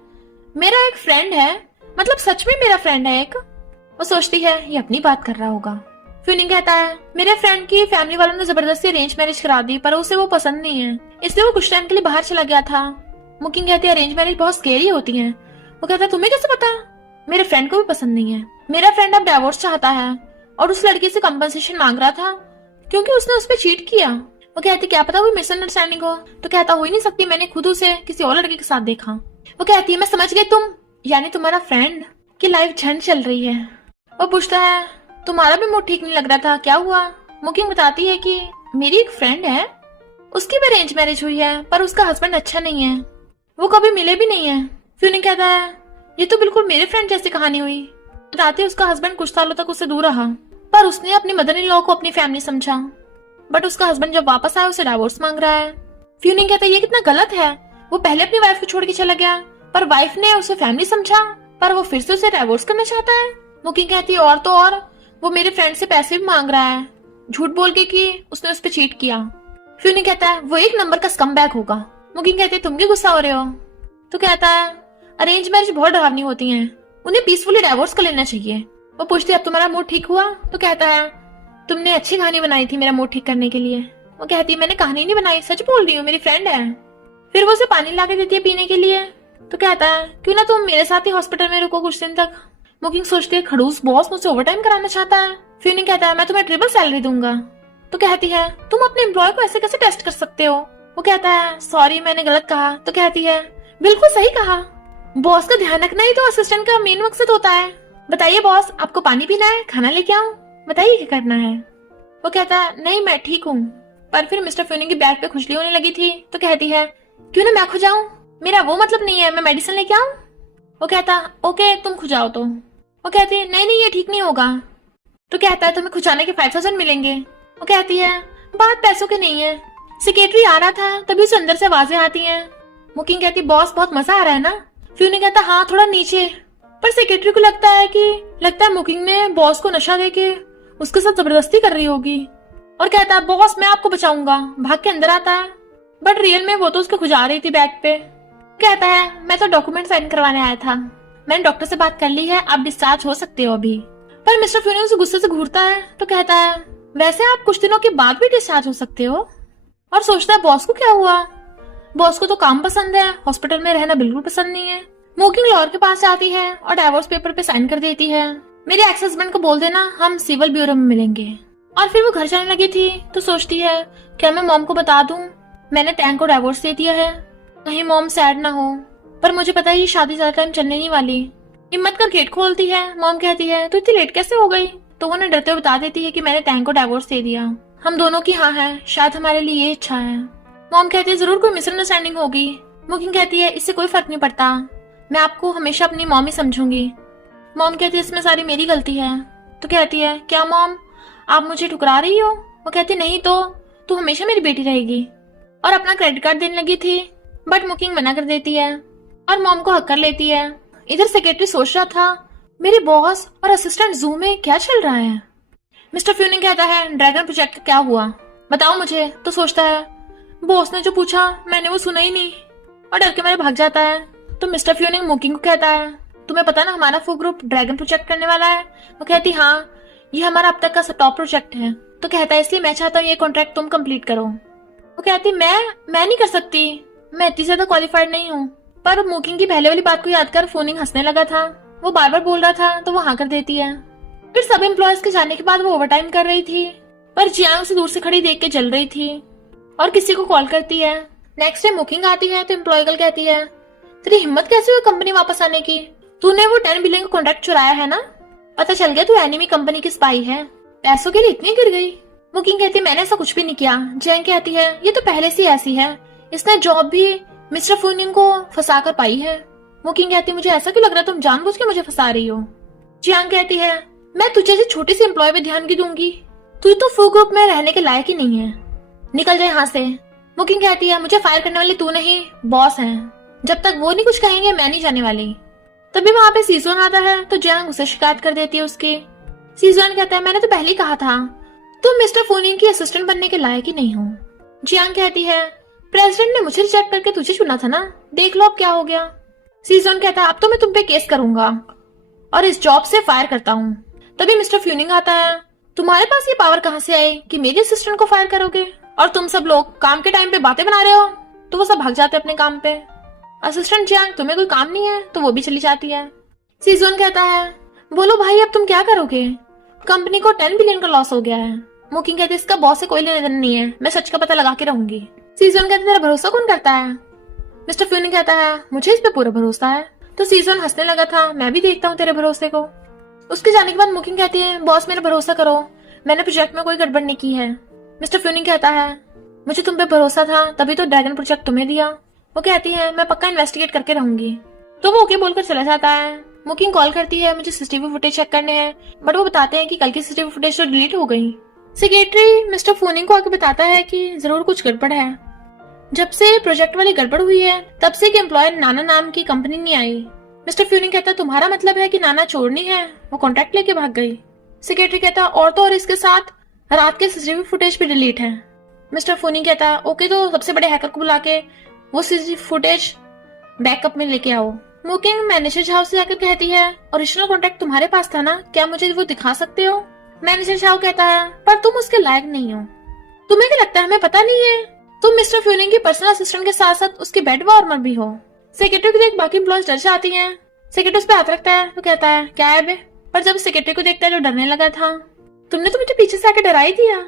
मेरा एक फ्रेंड है, मतलब सच में मेरा फ्रेंड है एक। वो सोचती है ये अपनी बात कर रहा होगा। फ्यूनिंग कहता है मेरे फ्रेंड की फैमिली वालों ने जबरदस्ती अरेंज मैरिज करा दी पर उसे वो पसंद नहीं है इसलिए वो कुछ टाइम के लिए बाहर चला गया था। मुकिंग कहती है अरेंज मैरिज बहुत स्केरी होती है। वो कहता है तुम्हें कैसे पता? मेरे फ्रेंड को भी पसंद नहीं है। मेरा फ्रेंड अब डाइवोर्स चाहता है और उस लड़की से कंपनसेशन मांग रहा था क्योंकि उसने उस पर चीट किया। वो कहती क्या पता कोई मिसअंडरस्टैंडिंग हो तो कहता हो ही नहीं सकती, मैंने खुद उसे किसी और लड़के के साथ देखा। वो कहती है मैं समझ गई, तुम यानी तुम्हारा फ्रेंड की लाइफ झंड चल रही है। वो पूछता है तुम्हारा भी मूड ठीक नहीं लग रहा था, क्या हुआ? मुकिंग बताती है कि मेरी एक फ्रेंड है, उसकी भी अरेंज मैरिज हुई है पर उसका हस्बैंड अच्छा नहीं है, वो कभी मिले भी नहीं है। फ्यूनिंग कहता है ये तो बिल्कुल मेरे फ्रेंड जैसी कहानी हुई। रात ही उसका हस्बैंड कुछ सालों तक उससे दूर रहा पर उसने अपनी मदर इन लॉ को अपनी फैमिली समझा, बट उसका हस्बैंड जब वापस आया उसे डाइवोर्स मांग रहा है। फ्यूनिंग कहता है ये कितना गलत है, वो पहले अपनी वाइफ को छोड़ के चला गया पर वाइफ ने उसे फैमिली समझा पर वो फिर से उसे डाइवोर्स करना चाहता है। मुकिंग कहती है और तो और वो मेरे फ्रेंड से पैसे भी मांग रहा है झूठ बोल के कि उसने उस पर चीट किया। फ्यूनिंग कहता है वो एक नंबर का स्कमबैग होगा। मुकिंग कहती है तुम क्यों गुस्सा हो रहे हो? तो कहता है अरेंज मैरिज बहुत डरावनी होती हैं, उन्हें पीसफुली डाइवोर्स कर लेना चाहिए। वो पूछती है अब तुम्हारा मूड ठीक हुआ? तो कहता है तुमने अच्छी कहानी बनाई थी मेरा मूड ठीक करने के लिए। वो कहती है मैंने कहानी नहीं बनाई, सच बोल रही हूँ, मेरी फ्रेंड है। फिर वो उसे पानी ला के देती है पीने के लिए तो कहता है क्यों ना तुम मेरे साथ ही हॉस्पिटल में रुको कुछ दिन तक। मुकिंग सोचती है खड़ूस बॉस मुझसे ओवरटाइम कराना चाहता है। फ्यूनिंग कहता है मैं तुम्हें ट्रिपल सैलरी दूंगा। तो कहती है तुम अपने एम्प्लॉय को ऐसे कैसे टेस्ट कर सकते हो? वो कहता है सॉरी मैंने गलत कहा। तो कहती है बिल्कुल सही कहा, बॉस का ध्यान रखना ही तो असिस्टेंट का मेन मकसद होता है। बताइए बॉस आपको पानी पीना है, खाना लेके आऊं, बताइए क्या करना है? वो कहता है नहीं मैं ठीक हूँ। पर फिर मिस्टर फ्यूनिंग की बैक पे खुजली होने लगी थी तो कहती है क्यों ना मैं खुजाऊं, मेरा वो मतलब नहीं है, मैं मेडिसिन लेके आऊं? वो कहता ओके तुम खुजाओ। तो वो कहती है नहीं नहीं ये ठीक नहीं होगा। तो कहता है तुम्हें खुजाने के 5000 मिलेंगे। वो कहती है बात पैसों की नहीं है, सेक्रेटरी आ रहा था तभी उसे अंदर से आवाजें आती हैं। मुकिंग कहती बॉस बहुत मजा आ रहा है ना? फ्यूनिंग कहता हाँ थोड़ा नीचे। पर सेक्रेटरी को लगता है मुकिंग ने बॉस को नशा देके उसके साथ जबरदस्ती कर रही होगी और कहता है बॉस मैं आपको बचाऊंगा। भाग के अंदर आता है बट रियल में वो तो उसको खुजा रही थी बैग पे। कहता है मैं तो डॉक्यूमेंट साइन करवाने आया था, मैंने डॉक्टर से बात कर ली है, आप डिस्चार्ज हो सकते हो अभी। पर मिस्टर फ्यूनिंग उसे गुस्से से घूरता है तो कहता है वैसे आप कुछ दिनों के बाद भी डिस्चार्ज हो सकते हो। और सोचता है बॉस को क्या हुआ, बॉस को तो काम पसंद है, हॉस्पिटल में रहना बिल्कुल पसंद नहीं है। मुकिंग लॉयर के पास जाती है और डाइवोर्स पेपर पे साइन कर देती है। मेरे एक्स हस्बैंड को बोल देना हम सिविल ब्यूरो में मिलेंगे। और फिर वो घर जाने लगी थी तो सोचती है क्या मैं मॉम को बता दूं मैंने टैंक को डाइवोर्स दे दिया है, कहीं मॉम सैड ना हो। पर मुझे पता है ये शादी ज्यादा टाइम चलने नहीं वाली। हिम्मत कर गेट खोलती है। मॉम कहती है तो इतनी लेट कैसे हो गई? तो वो उन्हें डरते हुए बता देती है कि मैंने टैंक को डाइवोर्स दे दिया, हम दोनों की हाँ है, शायद हमारे लिए ये अच्छा है। मॉम कहती है जरूर कोई मिसअंडरस्टैंडिंग होगी। मुकिंग कहती है इससे कोई फर्क नहीं पड़ता, मैं आपको हमेशा अपनी मॉम ही समझूंगी। मॉम कहती है इसमें सारी मेरी गलती है। तो कहती है क्या मॉम आप मुझे ठुकरा रही हो? वो कहती नहीं तो तू हमेशा मेरी बेटी रहेगी। और अपना क्रेडिट कार्ड देने लगी थी बट मुकिंग मना कर देती है और मॉम को हक कर लेती है। इधर सेक्रेटरी सोच रहा था मेरे बॉस और असिस्टेंट जू में क्या चल रहा है। मिस्टर फ्यूनिंग कहता है ड्रैगन प्रोजेक्ट का क्या हुआ बताओ मुझे। तो सोचता है बॉस ने जो पूछा मैंने वो सुना ही नहीं और डर के मारे भाग जाता है। तो मिस्टर फ्यूनिंग मुकिंग को कहता है तुम्हें पता ना हमारा फू ग्रुप ड्रैगन प्रोजेक्ट करने वाला है? वो कहती हाँ ये हमारा अब तक का टॉप प्रोजेक्ट है। तो कहता है इसलिए मैं चाहता हूँ ये कॉन्ट्रैक्ट तुम कंप्लीट करो। वो कहती मैं नहीं कर सकती, मैं इतनी ज्यादा क्वालिफाइड नहीं हूँ। पर मुकिंग की पहले वाली बात को याद कर फोनिंग हंसने लगा था। वो बार बार बोल रहा था तो वो हाँ कर देती है। फिर सब एम्प्लॉयज के जाने के बाद वो ओवरटाइम कर रही थी, पर जियांग उसे दूर से खड़ी देख के जल रही थी और किसी को कॉल करती है। नेक्स्ट डे मुकिंग आती है तो एम्प्लॉय गर्ल कहती है तेरी हिम्मत कैसे हुई कंपनी वापस आने की? तूने वो 10 बिलियन का कॉन्ट्रैक्ट चुराया है ना? पता चल गया तू एनिमी कंपनी की स्पाई है। पैसों के लिए इतनी गिर गई। मुकिंग कहती है मैंने ऐसा कुछ भी नहीं किया। जैंग कहती है ये तो पहले से ऐसी है, इसने जॉब भी मिस्टर फूनिंग को फंसा कर पाई है। मुकिंग कहती है मुझे ऐसा क्यों लग रहा है तुम जानबूझ के मुझे फंसा रही हो। जियांग कहती है मैं तुझे से छोटी सी एम्प्लॉय पे ध्यान की दूंगी, तू तो फू ग्रुप में रहने के लायक ही नहीं है, निकल जाए यहाँ से। मुकिंग कहती है मुझे फायर करने वाली तू नहीं, बॉस है, जब तक वो नहीं कुछ कहेंगे मैं नहीं जाने वाली। तभी वहां पे सीजोन आता है तो जियांग उसे शिकायत कर देती है उसकी। सीजोन कहता है मैंने तो पहले ही कहा था तुम मिस्टर फूनिंग की असिस्टेंट बनने के लायक ही नहीं हो। जियांग कहती है प्रेसिडेंट ने मुझे रिजेक्ट करके तुझे चुना था ना, देख लो अब क्या हो गया। सीजोन कहता है अब तो मैं तुम पे केस करूंगा और इस जॉब से फायर करता हूँ। तभी मिस्टर फ्यूनिंग आता है, तुम्हारे पास ये पावर कहाँ से आई कि मेरे असिस्टेंट को फायर करोगे? और तुम सब लोग काम के टाइम पे बातें बना रहे हो। तो वो सब भाग जाते अपने काम पे। असिस्टेंट जियांग तुम्हें कोई काम नहीं है तो वो भी चली जाती है। सीजोन कहता है बोलो भाई अब तुम क्या करोगे? कंपनी को 10 बिलियन का लॉस हो गया है। मुकिंग कहती है इसका बॉस से कोई लेना देना नहीं है, मैं सच का पता लगा के रहूंगी। सीजोन कहते तेरा भरोसा कौन करता है? मिस्टर फ्यूनिंग कहता है मुझे इस पे पूरा भरोसा है। तो सीजोन हंसने लगा था, मैं भी देखता हूँ तेरे भरोसे को। उसके जाने के बाद मुकिंग कहती है बॉस मेरा भरोसा करो, मैंने प्रोजेक्ट में कोई गड़बड़ नहीं की है। मिस्टर फ्यूनिंग कहता है मुझे तुम पे भरोसा था तभी तो ड्रैगन प्रोजेक्ट तुम्हें दिया। वो कहती है मैं पक्का इन्वेस्टिगेट करके रहूंगी। तो वो ओके बोलकर चला जाता है। मुकिंग कॉल करती है मुझे सीसीटीवी फुटेज चेक करने हैं, बट वो बताते हैं कि कल की सीसीटीवी फुटेज तो डिलीट हो गई। सेक्रेटरी मिस्टर फ्यूनिंग को आके बताता है कि जरूर कुछ गड़बड़ है। जब से प्रोजेक्ट वाली गड़बड़ हुई है तब से एक एम्प्लॉयर नाना नाम की कंपनी नहीं आई। मिस्टर फ्यूनिंग कहता तुम्हारा मतलब है कि नाना चोरनी है, वो कॉन्ट्रैक्ट लेके भाग गई। सेक्रेटरी कहता और तो और इसके साथ रात के सीसीटीवी फुटेज भी डिलीट है। मिस्टर फ्यूनिंग कहता ओके तो सबसे बड़े हैकर को बुला के वो सीसीटीवी फुटेज बैकअप में लेके आओ। मुकिंग मैनेजर झाओ से जाकर कहती है ओरिजिनल कॉन्ट्रैक्ट तुम्हारे पास था ना, क्या मुझे वो दिखा सकते हो? मैनेजर झाओ कहता है पर तुम उसके लायक नहीं हो। तुम्हें क्या लगता है हमें पता नहीं है? तुम मिस्टर फ्यूनिंग के पर्सनल असिस्टेंट के साथ साथ उसके बेड वार्मर भी हो। सेक्रेटरी को देख बाकी एम्प्लॉयज डर जाती हैं। सेक्रेटरी उस पर हाथ रखता है तो कहता है क्या है बे? पर जब सेक्रेटरी को देखता है जो डरने लगा था, तुमने तो मुझे पीछे से आके डरा ही दिया।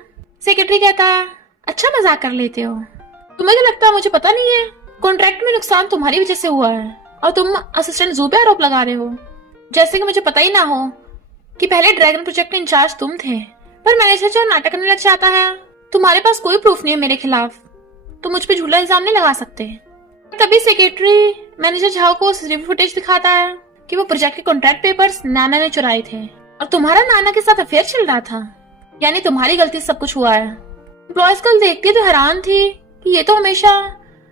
सेक्रेटरी कहता है अच्छा मजाक कर लेते हो, तुम्हें क्या लगता है मुझे पता नहीं है? कॉन्ट्रैक्ट में नुकसान तुम्हारी वजह से हुआ है और तुम असिस्टेंट जू पे आरोप लगा रहे हो, जैसे कि मुझे पता ही ना हो कि पहले ड्रैगन प्रोजेक्ट इंचार्ज तुम थे। पर मैनेजर जो नाटक करने लग जाता है तुम्हारे पास कोई प्रूफ नहीं है मेरे खिलाफ, तो मुझ पे झूठा इल्जाम नहीं लगा सकते। तभी सेक्रेटरी मैनेजर झाओ को सीसीटीवी फुटेज दिखाता है कि वो प्रोजेक्ट के कॉन्ट्रैक्ट पेपर्स नाना ने चुराए थे और तुम्हारा नाना के साथ अफेयर चल रहा था, यानी तुम्हारी गलती से सब कुछ हुआ है। एम्प्लॉयज कल देखती तो हैरान थी कि ये तो हमेशा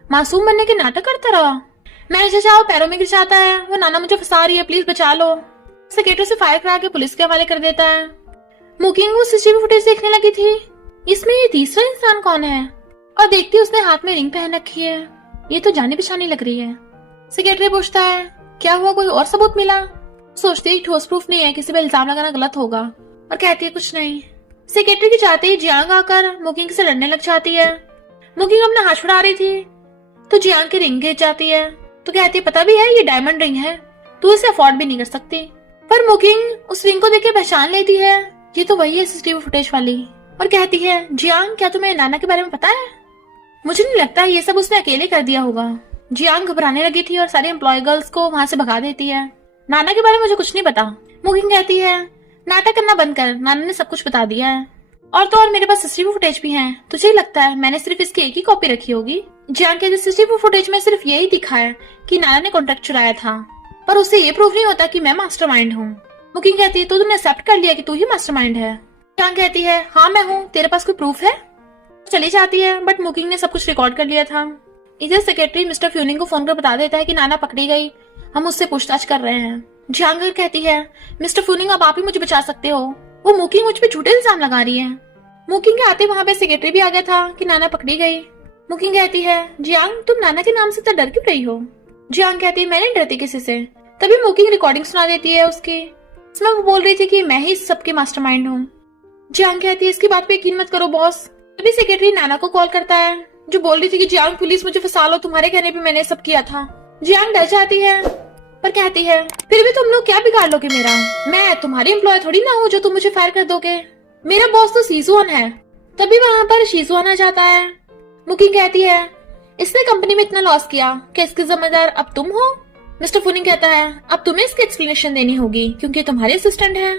मासूम बनने के नाटक करता रहा। मैनेजर झाओ पैरों में गिर जाता है, वो नाना मुझे फंसा रही है, प्लीज बचा लो। सेक्रेटरी से फायर करा के पुलिस के हवाले कर देता है। मुकिंग वो सीसीटीवी फुटेज देखने लगी थी, इसमें ये तीसरा इंसान कौन है? और देखती उसने हाथ में रिंग पहन रखी है, ये तो जानी पहचानी लग रही है। सेक्रेटरी पूछता है क्या हुआ, कोई और सबूत मिला? सोचती है ठोस प्रूफ नहीं है, किसी पे इल्जाम लगाना गलत होगा, और कहती है कुछ नहीं। सेक्रेटरी के जाते ही जियांग आकर मुकिंग से लड़ने लग जाती है। मुकिंग अपना हाथ छुड़ा रही थी तो जियांग की रिंग गिर जाती है, तो कहती है पता भी है ये डायमंड रिंग है, तू इसे अफोर्ड भी नहीं कर सकती। पर मुकिंग उस रिंग को देख के पहचान लेती है, ये तो वही है सीसीटीवी फुटेज वाली, और कहती है जियांग क्या तुम्हें नाना के बारे में पता है? मुझे नहीं लगता ये सब उसने अकेले कर दिया होगा। जियांग घबराने लगी थी और सारी एम्प्लॉय गर्ल्स को वहां से भगा देती है। नाना के बारे में मुझे कुछ नहीं पता। मुकिंग कहती है नाटक करना बंद कर, नाना ने सब कुछ बता दिया है, और तो और मेरे पास सीसीटीवी फुटेज भी है, तुझे ही लगता है मैंने सिर्फ इसकी एक ही कॉपी रखी होगी? जियांग कहती है सीसीटीवी फुटेज में सिर्फ यही दिखा है कि नाना ने कॉन्ट्रैक्ट चुराया था, पर उससे ये प्रूफ नहीं होता कि मैं मास्टरमाइंड हूँ। मुकिंग कहती है तो तुमने एक्सेप्ट कर लिया कि तू ही मास्टरमाइंड है? जियांग कहती है हाँ मैं हूँ, तेरे पास कोई प्रूफ है? चली जाती है, बट मुकिंग ने सब कुछ रिकॉर्ड कर लिया था। इधर सेक्रेटरी मिस्टर फ्यूनिंग को फोन कर बता देता है कि नाना पकड़ी गई, हम उससे पूछताछ कर रहे हैं। जियांग कहती है मिस्टर फ्यूनिंग अब आप ही मुझे बचा सकते हो, वो मुकिंग मुझ पे झूठे इल्जाम लगा रही है। मुकिंग के आते वहां पे सेक्रेटरी भी आ गया था कि नाना पकड़ी गई। मुकिंग कहती है जियांग तुम नाना के नाम से इतना डर क्यों रही हो? जियांग कहती है मैं नहीं डरती किसी से। तभी मुकिंग रिकॉर्डिंग सुना देती है उसकी। इसमें वो बोल रही थी कि मैं ही इस सबकी मास्टरमाइंड हूँ। जियांग कहती है इसकी बात पे यकीन मत करो बॉस। तभी सेक्रेटरी नाना को कॉल करता है जो बोल रही थी कि जियांग प्लीज मुझे फंसा लो, तुम्हारे कहने पे मैंने सब किया था। जियांग डर जाती है पर कहती है फिर भी तुम लोग क्या बिगाड़ लोगे मेरा, मैं तुम्हारी एम्प्लॉय थोड़ी ना हूँ जो तुम मुझे फायर कर दोगे, मेरा बॉस तो शीजुआन है। तभी वहाँ पर शीजुआन आ जाता है। मुकिंग कहती है इसने कंपनी में इतना लॉस किया कि इसके जिम्मेदार अब तुम हो। मिस्टर फुनिंग कहता है अब तुम्हें इसकी एक्सप्लेनेशन देनी होगी क्योंकि तुम्हारे असिस्टेंट है,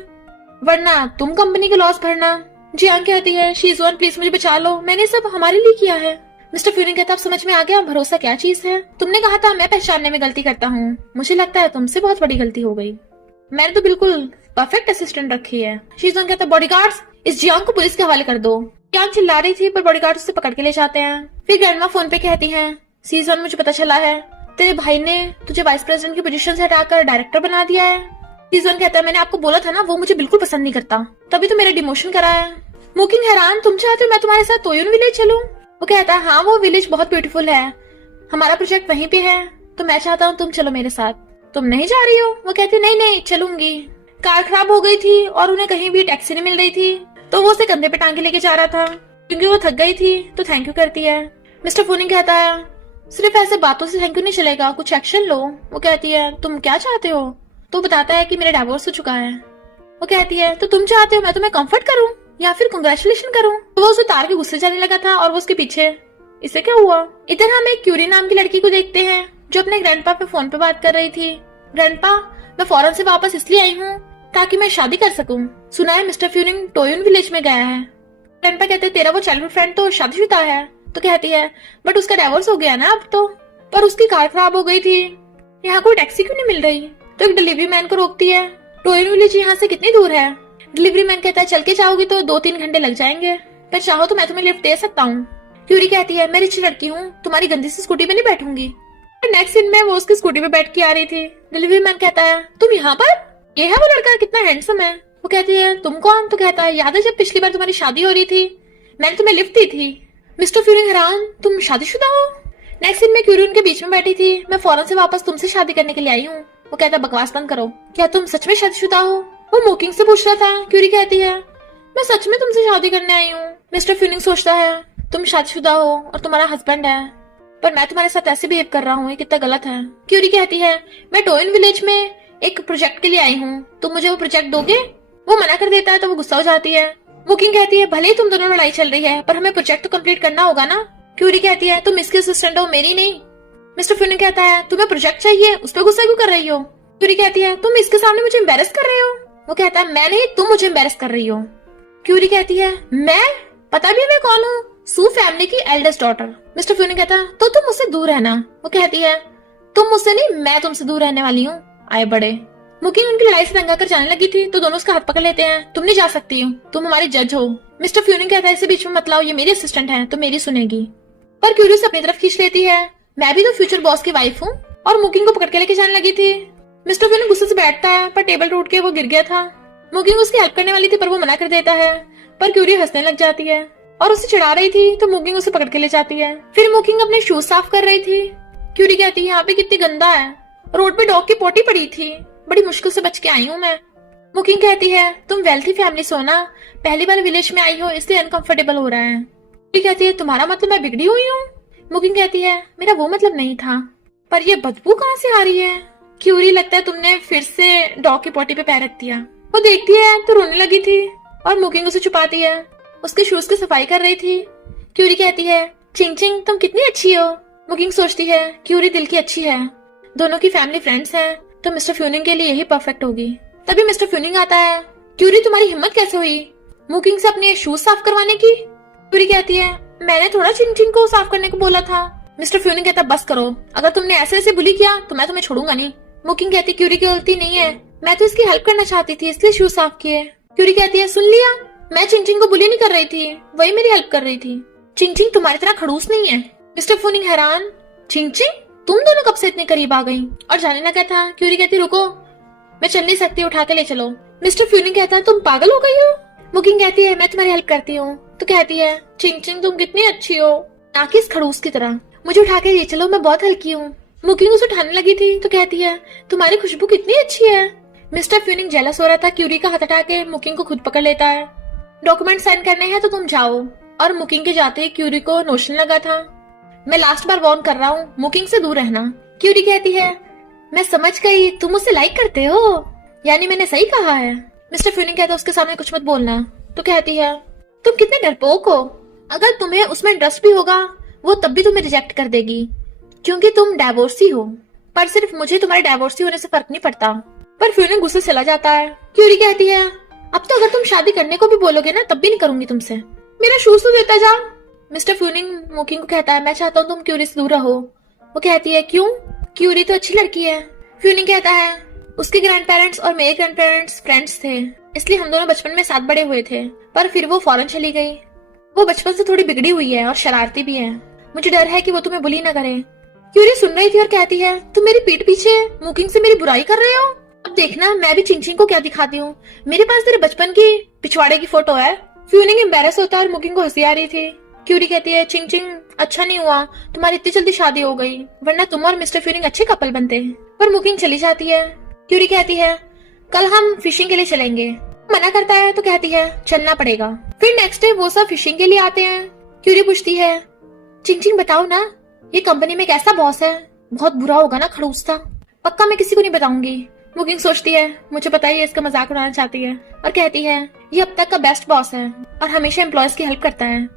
वरना तुम कंपनी के लॉस भरना। जियांग कहती है शीजुआन प्लीज मुझे बचा लो, मैंने सब हमारे लिए किया है। मिस्टर फ्यूरिंग कहता अब समझ में आ गया भरोसा क्या चीज है। तुमने कहा था मैं पहचानने में गलती करता हूँ, मुझे लगता है तुमसे बहुत बड़ी गलती हो गई, मैंने तो बिल्कुल परफेक्ट असिस्टेंट रखी है। शीजुआन कहता बॉडीगार्ड्स इस जियांग को पुलिस के हवाले कर दो। जियांग चिल्ला रही थी पर बॉडीगार्ड उसे पकड़ के ले जाते हैं। फिर ग्रैंडमा फोन पे कहती है शीजुआन मुझे पता चला है तेरे भाई ने तुझे वाइस प्रेसिडेंट की पोजीशन से हटाकर डायरेक्टर बना दिया है। शीजुआन कहता है मैंने आपको बोला था ना वो मुझे बिल्कुल पसंद नहीं करता, तभी तो मेरा डिमोशन करा है। मुकिंग हैरान तुम चाहते हो मैं तुम्हारे साथ तोयुन विलेज चलूं? वो कहता है हाँ वो विलेज बहुत ब्यूटीफुल है, हमारा प्रोजेक्ट वहीं पे है, तो मैं चाहता हूँ तुम चलो मेरे साथ। तुम नहीं जा रही हो? वो कहती नहीं नहीं चलूंगी। कार खराब हो गई थी और उन्हें कहीं भी टैक्सी नहीं मिल रही थी तो वो उसे कंधे पे टांगे लेके जा रहा था क्योंकि वो थक गई थी, तो थैंक यू करती है। मिस्टर फुनिंग कहता है सिर्फ ऐसे बातों से थैंक यू नहीं चलेगा, कुछ एक्शन लो। वो कहती है तुम क्या चाहते हो? तो बताता है कि मेरा डिवोर्स हो चुका है। वो कहती है तो तुम चाहते हो मैं तुम्हें कंफर्ट करूं या फिर कंग्रेचुलेशन करूं? तो वो उसे तार के गुस्से जाने लगा था और वो उसके पीछे। इससे क्या हुआ? इधर हम एक क्यूरी नाम की लड़की को देखते हैं जो अपने ग्रैंडपा पे फोन पे बात कर रही थी। ग्रैंडपा मैं फॉरेन से वापस इसलिए आई हूँ ताकि मैं शादी कर सकूं। सुना है मिस्टर फ्यूरिंग टोयुन विलेज में गया है। ग्रैंडपा कहते हैं तेरा वो चाइल्डहुड फ्रेंड तो शादीशुदा है। तो कहती है बट उसका डिवोर्स हो गया ना अब तो, पर उसकी कार खराब हो गई थी, यहाँ कोई टैक्सी क्यों नहीं मिल रही? तो एक डिलीवरी मैन को रोकती है। टोयुन विलेज यहाँ से कितनी दूर है? डिलीवरी मैन कहता है चल के जाओगी तो 2-3 घंटे लग जाएंगे, पर चाहो तो मैं तुम्हें लिफ्ट दे सकता हूँ। क्यूरी कहती है मैं रिच लड़की हूँ, तुम्हारी गंदी सी स्कूटी पे नहीं बैठूंगी। नेक्स्ट सीन में वो उसकी स्कूटी पे बैठ के आ रही थी। डिलीवरी मैन कहता है तुम यहाँ पर? ये है वो लड़का, कितना हैंडसम है। वो कहती है तुम कौन? तो कहता है याद है जब पिछली बार तुम्हारी शादी हो रही थी मैंने तुम्हें लिफ्ट दी थी। मिस्टर फ्यूरिंग हैरान तुम शादीशुदा हो? नेक्स्ट सीन में क्यूरी उनके बीच में बैठी थी। मैं फौरन से वापस तुमसे शादी करने के लिए आई हूँ। वो कहता है बकवास बंद करो, क्या तुम सच में शादीशुदा हो? वो मोकिंग से पूछ रहा था। क्यूरी कहती है मैं सच में तुमसे शादी करने आई हूँ। मिस्टर फ्यूरिंग सोचता है तुम शादीशुदा हो और तुम्हारा हस्बैंड है, पर मैं तुम्हारे साथ ऐसे बिहेव कर रहा हूँ, ये कितना गलत है। क्यूरी कहती है मैं टोयुन विलेज में एक प्रोजेक्ट के लिए आई हूँ, तुम मुझे वो प्रोजेक्ट दोगे? वो मना कर देता है तो वो गुस्सा हो जाती है। मुकिंग कहती है भले ही तुम दोनों लड़ाई चल रही है पर हमें प्रोजेक्ट तो कंप्लीट करना होगा ना। क्यूरी कहती है तुम इसके असिस्टेंट हो, मेरी नहीं। मिस्टर फ्यूरिंग कहता है तुम्हें प्रोजेक्ट चाहिए, उस पर गुस्सा क्यों कर रही हो? क्यूरी कहती है तुम इसके सामने मुझे एम्बेरस कर रहे हो। वो कहता है मैं नहीं, तुम मुझे एम्बेरस कर रही हो। क्यूरी कहती है मैं? पता भी मैं कौन हूँ? सू फैमिली की एल्डेस्ट डॉटर। मिस्टर फ्यूरिंग कहता है तो तुम मुझसे दूर रहना। वो कहती है तुम मुझसे नहीं, मैं तुमसे दूर रहने वाली हूँ, आए बड़े। मुकिंग उनकी लड़ाई से दंगा कर जाने लगी थी तो दोनों उसका हाथ पकड़ लेते हैं। तुम नहीं जा सकती हो, तुम हमारी जज हो। मिस्टर फ्यूरिंग कहता है इसे बीच में मत लाओ, ये मेरी असिस्टेंट है तो मेरी सुनेगी। पर क्यूरी से अपनी तरफ खींच लेती है। मैं भी तो फ्यूचर बॉस की वाइफ हूँ, और मुकिंग को पकड़ के लेके जाने लगी थी। मिस्टर फ्यूरिंग गुस्से से बैठता है पर टेबल टूट के वो गिर गया था। मुकिंग उसकी हेल्प करने वाली थी पर वो मना कर देता है, पर क्यूरी हंसने लग जाती है और उसे चिढ़ा रही थी तो मुकिंग उसे पकड़ के ले जाती है। फिर मुकिंग अपने शूज साफ कर रही थी। क्यूरी कहती है यहाँ पे कितनी गंदा है, रोड पे डॉग की पोटी पड़ी थी, बड़ी मुश्किल से बच के आई हूँ मैं। मुकिंग कहती है तुम वेल्थी फैमिली से हो ना, पहली बार विलेज में आई हो इसलिए अनकंफर्टेबल हो रहा है। क्यूरी कहती है तुम्हारा मतलब मैं बिगड़ी हुई हूँ? मुकिंग कहती है मेरा वो मतलब नहीं था, पर ये बदबू कहाँ से आ रही है? क्यूरी लगता है तुमने फिर से डॉग की पोटी पे पैर रख दिया। वो देखती है तो रोने लगी थी और मुकिंग उसे छुपाती है। उसके शूज की सफाई कर रही थी। क्यूरी कहती है चिंग चिंग तुम कितनी अच्छी हो। मुकिंग सोचती है क्यूरी दिल की अच्छी है, दोनों की फैमिली फ्रेंड्स हैं तो मिस्टर फ्यूनिंग के लिए यही परफेक्ट होगी। तभी मिस्टर फ्यूनिंग आता है। क्यूरी तुम्हारी हिम्मत कैसे हुई मुकिंग से अपने शूज साफ करवाने की? क्यूरी कहती है मैंने थोड़ा चिंग चिंग को साफ करने को बोला था। मिस्टर फ्यूनिंग कहता बस करो, अगर तुमने ऐसे ऐसे बुली किया तो मैं तुम्हें छोड़ूंगा नहीं। मुकिंग कहती क्यूरी की गलती नहीं है, मैं तो इसकी हेल्प करना चाहती थी इसलिए शूज साफ किए। क्यूरी कहती है सुन लिया, मैं चिंग चिंग को बुली नहीं कर रही थी, वही मेरी हेल्प कर रही थी। चिंग चिंग तुम्हारी तरह खड़ूस नहीं है। मिस्टर फ्यूनिंग हैरान चिंग चिंग तुम दोनों कब से इतने करीब आ गई? और जाने लगा था। क्यूरी कहती रुको, मैं चल नहीं सकती, उठा के ले चलो। मिस्टर फ्यूनिंग कहता है तुम पागल हो गई हो। मुकिंग कहती है मैं तुम्हारी हेल्प करती हूँ। तो कहती है चिंग चिंग तुम कितनी अच्छी हो, ना कि इस खड़ूस की तरह, मुझे उठा के ले चलो, मैं बहुत हल्की हूँ। मुकिंग उसे उठाने लगी थी तो कहती है तुम्हारी खुशबू कितनी अच्छी है। मिस्टर फ्यूनिंग जेलस हो रहा था। क्यूरी का हाथ हटा के मुकिंग को खुद पकड़ लेता है। डॉक्यूमेंट साइन करने हैं तो तुम जाओ। और मुकिंग के जाते ही क्यूरी को नोशन लगा था। मैं लास्ट बार वार्न कर रहा हूँ, मुकिंग से दूर रहना। क्यूरी कहती है, मैं समझ गई, तुम मुझसे लाइक करते हो, यानी मैंने सही कहा है। मिस्टर फ्यूनिंग कहता है उसके सामने कुछ मत बोलना। तो कहती है, तुम कितने डरपोक हो, अगर तुम्हें उसमें इंटरेस्ट भी होगा वो तब भी तुम्हें रिजेक्ट कर देगी क्योंकि तुम डाइवोर्सी हो। पर सिर्फ मुझे तुम्हारे डाइवोर्सी होने से फर्क नहीं पड़ता। पर फ्यूनिंग गुस्से चला जाता है। क्यूरी कहती है, अब तो अगर तुम शादी करने को भी बोलोगे ना तब भी नहीं करूंगी तुमसे, मेरा शूज तो देता जा। मिस्टर फ्यूनिंग मुकिंग को कहता है, मैं चाहता हूँ तुम क्यूरी से दूर रहो। वो कहती है, क्यों, क्यूरी तो अच्छी लड़की है। फ्यूनिंग कहता है, उसके ग्रैंड पेरेंट्स और मेरे ग्रैंड पेरेंट्स फ्रेंड्स थे, इसलिए हम दोनों बचपन में साथ बड़े हुए थे, पर फिर वो फॉरेन चली गई। वो बचपन से थोड़ी बिगड़ी हुई है और शरारती भी है, मुझे डर है कि वो तुम्हें बुली ना करे। क्यूरी सुन रही थी और कहती है, तुम मेरी पीठ पीछे मुकिंग से मेरी बुराई कर रहे हो। अब देखना मैं भी चिंग चिंग को क्या दिखाती हूँ, मेरे पास तेरे बचपन की पिछवाड़े की फोटो है। फ्यूनिंग एम्बेरस होता है और मुकिंग को हंसी आ रही थी। क्यूरी कहती है, चिंग चिंग अच्छा नहीं हुआ तुम्हारी इतनी जल्दी शादी हो गई, वरना तुम और मिस्टर फ्यूनिंग अच्छे कपल बनते हैं। पर मुकिंग चली जाती है। क्यूरी कहती है, कल हम फिशिंग के लिए चलेंगे। मना करता है तो कहती है, चलना पड़ेगा। फिर नेक्स्ट डे वो सब फिशिंग के लिए आते हैं। क्यूरी पूछती है, चिंग चिंग बताओ ना, ये कंपनी में कैसा बॉस है, बहुत बुरा होगा ना, खड़ूस था। पक्का मैं किसी को नहीं बताऊंगी। मुकिंग सोचती है, मुझे पता ही है इसका मजाक उड़ाना चाहती है और कहती है, ये अब तक का बेस्ट बॉस है और हमेशा एम्प्लॉयज की हेल्प करता है,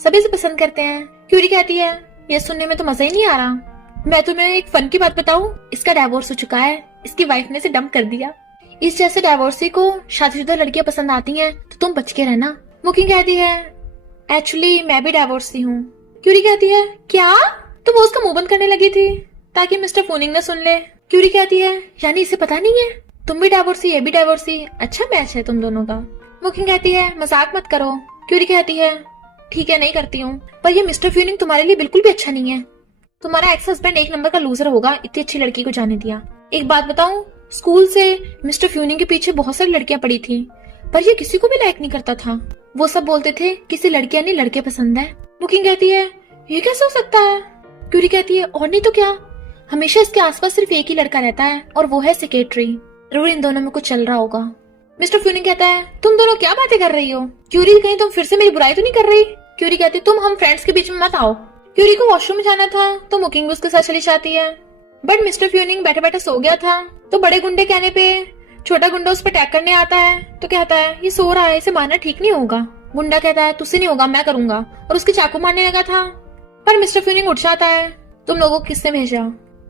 सभी से पसंद करते हैं। क्यूरी कहती है, ये सुनने में तो मजा ही नहीं आ रहा। मैं तुम्हें एक फन की बात बताऊं, इसका डाइवोर्स हो चुका है, इसकी वाइफ ने इसे डंप कर दिया। इस जैसे डाइवोर्सी को शादीशुदा लड़कियां पसंद आती हैं तो तुम बच के रहना। मुकिंग कहती है, एक्चुअली मैं भी डाइवोर्सी हूँ। क्यूरी कहती है, क्या? तो वो उसका मुंह बंद करने लगी थी ताकि मिस्टर फ्यूनिंग न सुन ले। क्यूरी कहती है, यानी इसे पता नहीं है, तुम भी डाइवोर्सी ये भी डाइवोर्सी, अच्छा मैच है तुम दोनों का। मुकिंग कहती है, मजाक मत करो। क्यूरी कहती है, ठीक है नहीं करती हूँ, पर ये मिस्टर फ्यूनिंग तुम्हारे लिए बिल्कुल भी अच्छा नहीं है। तुम्हारा एक्स हस्बैंड एक नंबर का लूजर होगा, इतनी अच्छी लड़की को जाने दिया। एक बात बताऊं, स्कूल से मिस्टर फ्यूनिंग के पीछे बहुत सारी लड़कियां पड़ी थी, पर ये किसी को भी लाइक नहीं करता था। वो सब बोलते थे किसी लड़कियां नहीं लड़के पसंद है। मुकिंग कहती है, ये कैसे हो सकता है? क्यूरी कहती है, और नहीं तो क्या, हमेशा इसके आसपास सिर्फ एक ही लड़का रहता है और वो है सेक्रेटरी, जरूर इन दोनों में कुछ चल रहा होगा। मिस्टर फ्यूनिंग कहता है, तुम दोनों क्या बातें कर रही हो? क्यूरी, कहीं तुम फिर से मेरी बुराई तो नहीं कर रही? क्यूरी कहती है, तुम हम फ्रेंड्स के बीच में मत आओ। क्यूरी को वॉशरूम में जाना था तो मुकिंग भी उसके साथ चली जाती है, बट मिस्टर फ्यूनिंग बैठे बैठे सो गया था। तो बड़े गुंडे कहने पे छोटा गुंडा उस पर अटैक करने आता है तो कहता है, ये सो रहा है, इसे मारना ठीक नहीं होगा। गुंडा कहता है, तुझसे नहीं होगा, मैं करूंगा, और उसके चाकू मारने लगा था। पर मिस्टर फ्यूनिंग उठ जाता है, तुम लोगों को किसने भेजा?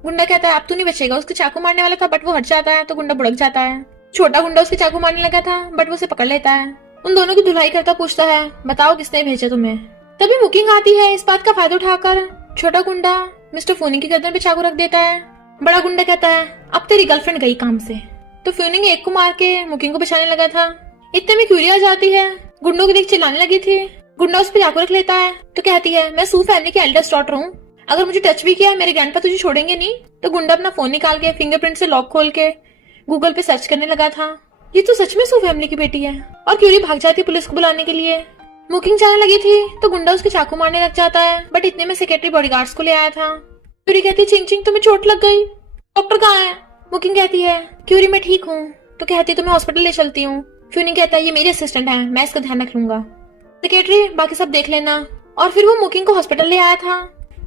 गुंडा कहता है, अब तू नहीं बचेगा, उसके चाकू मारने वाला था बट वो हट जाता है तो गुंडा भुड़क जाता है। छोटा गुंडा उसके चाकू मारने लगा था बट वो उसे पकड़ लेता है। उन दोनों की धुलाई करता पूछता है, बताओ किसने भेजा तुम्हें? तभी मुकिंग आती है। इस बात का फायदा उठाकर छोटा गुंडा मिस्टर फ्यूनिंग की गर्दन पे चाकू रख देता है। बड़ा गुंडा कहता है, अब तेरी गर्लफ्रेंड गई काम से। तो फ्यूनिंग एक को मार के मुकिंग को बचाने लगा था। इतने में क्यूरी आ जाती है, गुंडों को देख चिल्लाने लगी थी। गुंडा उस पर चाकू रख लेता है तो कहती है, मैं सू फैमिली की एल्डेस्ट डॉटर हूँ, अगर मुझे टच भी किया मेरे ग्रैंडपा तुझे छोड़ेंगे नहीं। तो गुंडा अपना फोन निकाल के फिंगरप्रिंट से लॉक खोल के गूगल पे सर्च करने लगा था। ये तो सच में सू फैमिली की बेटी है। और क्यूरी भाग जाती है पुलिस को बुलाने के लिए। मुकिंग जाने लगी थी तो गुंडा उसके चाकू मारने लग जाता है, बट इतने में सेक्रेटरी बॉडीगार्ड्स को ले आया था। क्यूरी कहती है, चिंग चिंग तुम्हें चोट लग गई, डॉक्टर कहाँ है? मुकिंग कहती है, क्यूरी मैं ठीक हूँ। तो कहती है, तुम्हें हॉस्पिटल ले चलती हूँ। फ्यूनिंग कहता है, ये मेरी असिस्टेंट है, मैं इसका ध्यान रख लूंगा। सेक्रेटरी, बाकी सब देख लेना। और फिर वो मुकिंग को हॉस्पिटल ले आया था।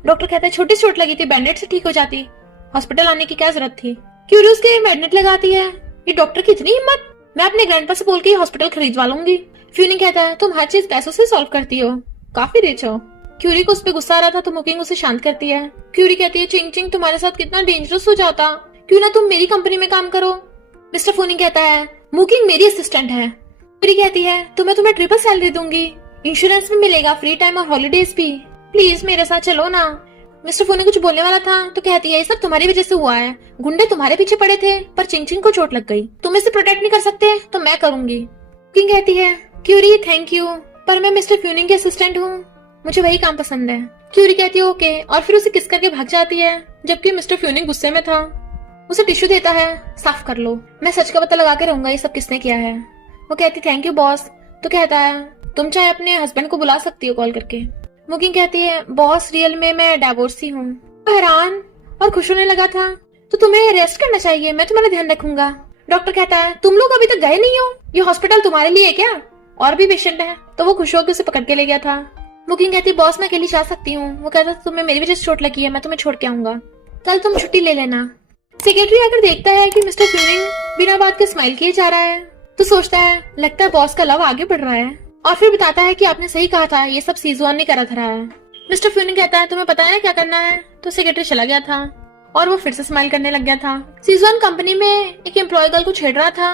डॉक्टर कहता है, छोटी चोट लगी थी, बैंडेड से ठीक हो जाती, हॉस्पिटल आने की क्या जरूरत थी? क्यूरी उसके मैग्नेट लगाती है। ये डॉक्टर की इतनी हिम्मत, मैं अपने ग्रैंडपा से बोल के हॉस्पिटल खरीदवा लूंगी। फ्यूनिंग कहता है, तुम हर चीज पैसों से सॉल्व करती हो, काफी रिच हो। क्यूरी को उस पर गुस्सा आ रहा था तो मुकिंग उसे शांत करती है। क्यूरी कहती है, चिंग चिंग तुम्हारे साथ कितना डेंजरस हो जाता, क्यों ना तुम मेरी कंपनी में काम करो। मिस्टर फ्यूनिंग कहता है, मुकिंग मेरी असिस्टेंट है। क्यूरी कहती है, तो मैं तुम्हें ट्रिपल सैलरी दूंगी, इंश्योरेंस भी मिलेगा, फ्री टाइम और हॉलीडेज भी, प्लीज मेरे साथ चलो ना। मिस्टर फ्यूनिंग कुछ बोलने वाला था तो कहती है, ये सब तुम्हारी वजह से हुआ है, गुंडे तुम्हारे पीछे पड़े थे पर चिंग चिंग को चोट लग गई, तुम इसे प्रोटेक्ट नहीं कर सकते तो मैं करूंगी। किंग कहती है, क्यूरी थैंक यू, पर मैं मिस्टर फ्यूनिंग की असिस्टेंट हूँ, मुझे वही काम पसंद है। क्यूरी कहती है, ओके, और फिर उसे किस करके भाग जाती है, जबकि मिस्टर फ्यूनिंग गुस्से में था। उसे टिश्यू देता है, साफ कर लो, मैं सच का पता लगा के रहूंगा ये सब किसने किया है। वो कहती थैंक यू बॉस। तो कहता है, तुम चाहे अपने हस्बैंड को बुला सकती हो कॉल करके। मुकिंग कहती है, बॉस रियल में मैं डाइवोर्सी हूँ। हैरान और खुश होने लगा था, तो तुम्हें रेस्ट करना चाहिए, मैं तुम्हारा ध्यान रखूंगा। डॉक्टर कहता है तुम लोग अभी तक गए नहीं हो, ये हॉस्पिटल तुम्हारे लिए है क्या, और भी पेशेंट है। तो वो खुश होकर उसे पकड़ के ले गया था। मुकिंग कहती है बॉस मैं अकेली जा सकती हूँ। वो कहता है तुम्हें मेरी वजह से चोट लगी है, मैं तुम्हें छोड़ के आऊंगा, कल तुम छुट्टी ले लेना। सेक्रेटरी आकर देखता है कि मिस्टर फ्यूनिंग बिना बात के स्माइल किए जा रहा है, तो सोचता है लगता है बॉस का लव आगे बढ़ रहा है, और फिर बताता है कि आपने सही कहा था, ये सब सीजुआन ने करा था। मिस्टर फ्यूनिंग कहता है तुम्हें पता है क्या करना है। तो सेक्रेटरी चला गया था और वो फिर से स्माइल करने लग गया था। सीजुआन कंपनी में एक एम्प्लॉय गर्ल को छेड़ रहा था,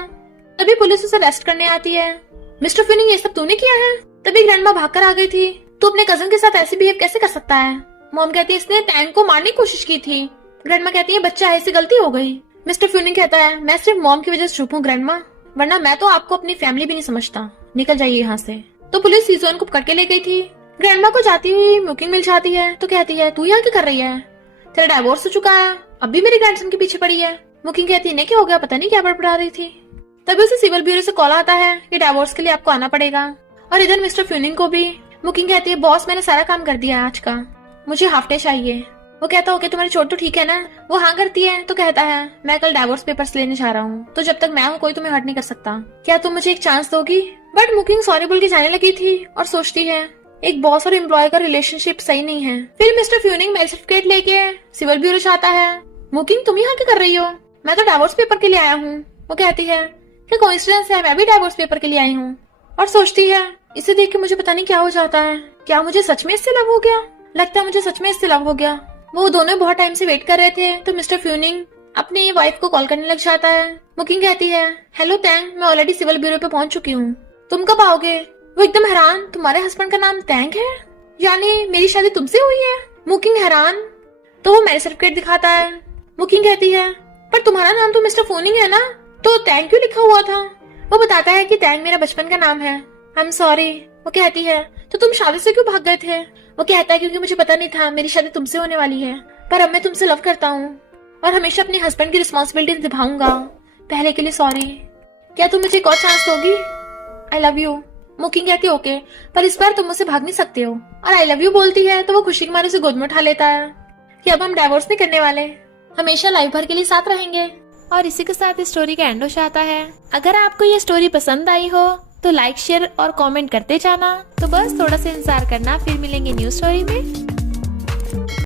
तभी पुलिस उसे अरेस्ट करने आती है। मिस्टर फ्यूनिंग ये सब तूने किया है। तभी ग्रैंडमा भागकर आ गई थी। तू अपने कजन के साथ ऐसे बिहेव कैसे कर सकता है। मॉम कहती है इसने टैंक को मारने की कोशिश की थी। ग्रैंडमा कहती है बच्चा है, इससे गलती हो गई। मिस्टर फ्यूनिंग कहता है मैं सिर्फ मॉम की वजह से चुप हूँ ग्रैंडमा, वरना मैं तो आपको अपनी फैमिली भी नहीं समझता, निकल जाइए यहाँ से। तो पुलिस सीजुआन को पकड़ के ले गई थी। ग्रैंडमा को जाती हुई मुकिंग मिल जाती है, तो कहती है तू यहाँ क्या कर रही है, तेरा डाइवोर्स हो चुका है, अब भी मेरे ग्रैंडसन के पीछे पड़ी है। मुकिंग कहती है क्या हो गया, पता नहीं क्या बड़बड़ा रही थी। तभी उसे सिविल ब्यूरो से कॉल आता है कि डाइवोर्स के लिए आपको आना पड़ेगा। और इधर मिस्टर फ्यूनिंग को भी मुकिंग कहती है बॉस मैंने सारा काम कर दिया आज का, मुझे हाफ डे चाहिए। वो कहता है तुम्हारी चोट तो ठीक है ना। वो हाँ करती है, तो कहता है मैं कल डाइवोर्स पेपर्स लेने जा रहा हूँ, तो जब तक मैं हूँ कोई तुम्हें हर्ट नहीं कर सकता, क्या तुम मुझे एक चांस दोगी। बट मुकिंग सॉरी बोल के जाने लगी थी और सोचती है एक बॉस और एम्प्लॉय का रिलेशनशिप सही नहीं है। फिर मिस्टर फ्यूनिंग मैरिज सर्टिफिकेट लेके सिविल ब्यूरो जाता है। मुकिंग तुम यहाँ क्या कर रही हो। मैं तो डाइवोर्स पेपर के लिए आया हूँ। वो कहती है कि कोइंसिडेंस है, मैं भी डाइवोर्स पेपर के लिए आई हूँ। और सोचती है इसे देख के मुझे पता नहीं क्या हो जाता है, क्या मुझे सच में इससे लव हो गया। लगता है मुझे सच में इससे लव हो गया। वो दोनों बहुत टाइम से वेट कर रहे थे, तो मिस्टर फ्यूनिंग अपनी वाइफ को कॉल करने लग जाता है। मुकिंग कहती है हेलो टैंग, मैं ऑलरेडी सिविल ब्यूरो पे पहुंच चुकी हूँ, तुम कब आओगे। वो एकदम हैरान, तुम्हारे हस्बैंड का नाम टैंग है, यानी मेरी शादी तुमसे हुई है। मुकिंग हैरान, तो वो मैरिज सर्टिफिकेट दिखाता है। मुकिंग कहती है पर तुम्हारा नाम तो मिस्टर फ्यूनिंग है ना, तो टैंग क्यों लिखा हुआ था। वो बताता है कि टैंग मेरा बचपन का नाम है। I am sorry. वो कहती है तो तुम शादी से क्यों भाग गए थे। वो कहता है क्योंकि मुझे पता नहीं था मेरी शादी तुमसे होने वाली है, पर अब मैं तुमसे लव करता हूँ और हमेशा अपने हस्बैंड की रिस्पॉन्सिबिलिटी निभाऊंगा। पहले के लिए सॉरी, क्या तुम मुझे एक और चांस दोगी। I love you. मुकिंग कहती है ओके, पर इस बार तुम मुझसे भाग नहीं सकते हो। और आई लव यू बोलती है, तो वो खुशी के मारे उसे गोद में उठा लेता है कि अब हम डाइवोर्स नहीं करने वाले, हमेशा लाइफ भर के लिए साथ रहेंगे। और इसी के साथ इस स्टोरी का एंड हो जाता है। अगर आपको ये स्टोरी पसंद आई हो तो लाइक शेयर और कमेंट करते जाना। तो बस थोड़ा सा इंतजार करना, फिर मिलेंगे न्यू स्टोरी में।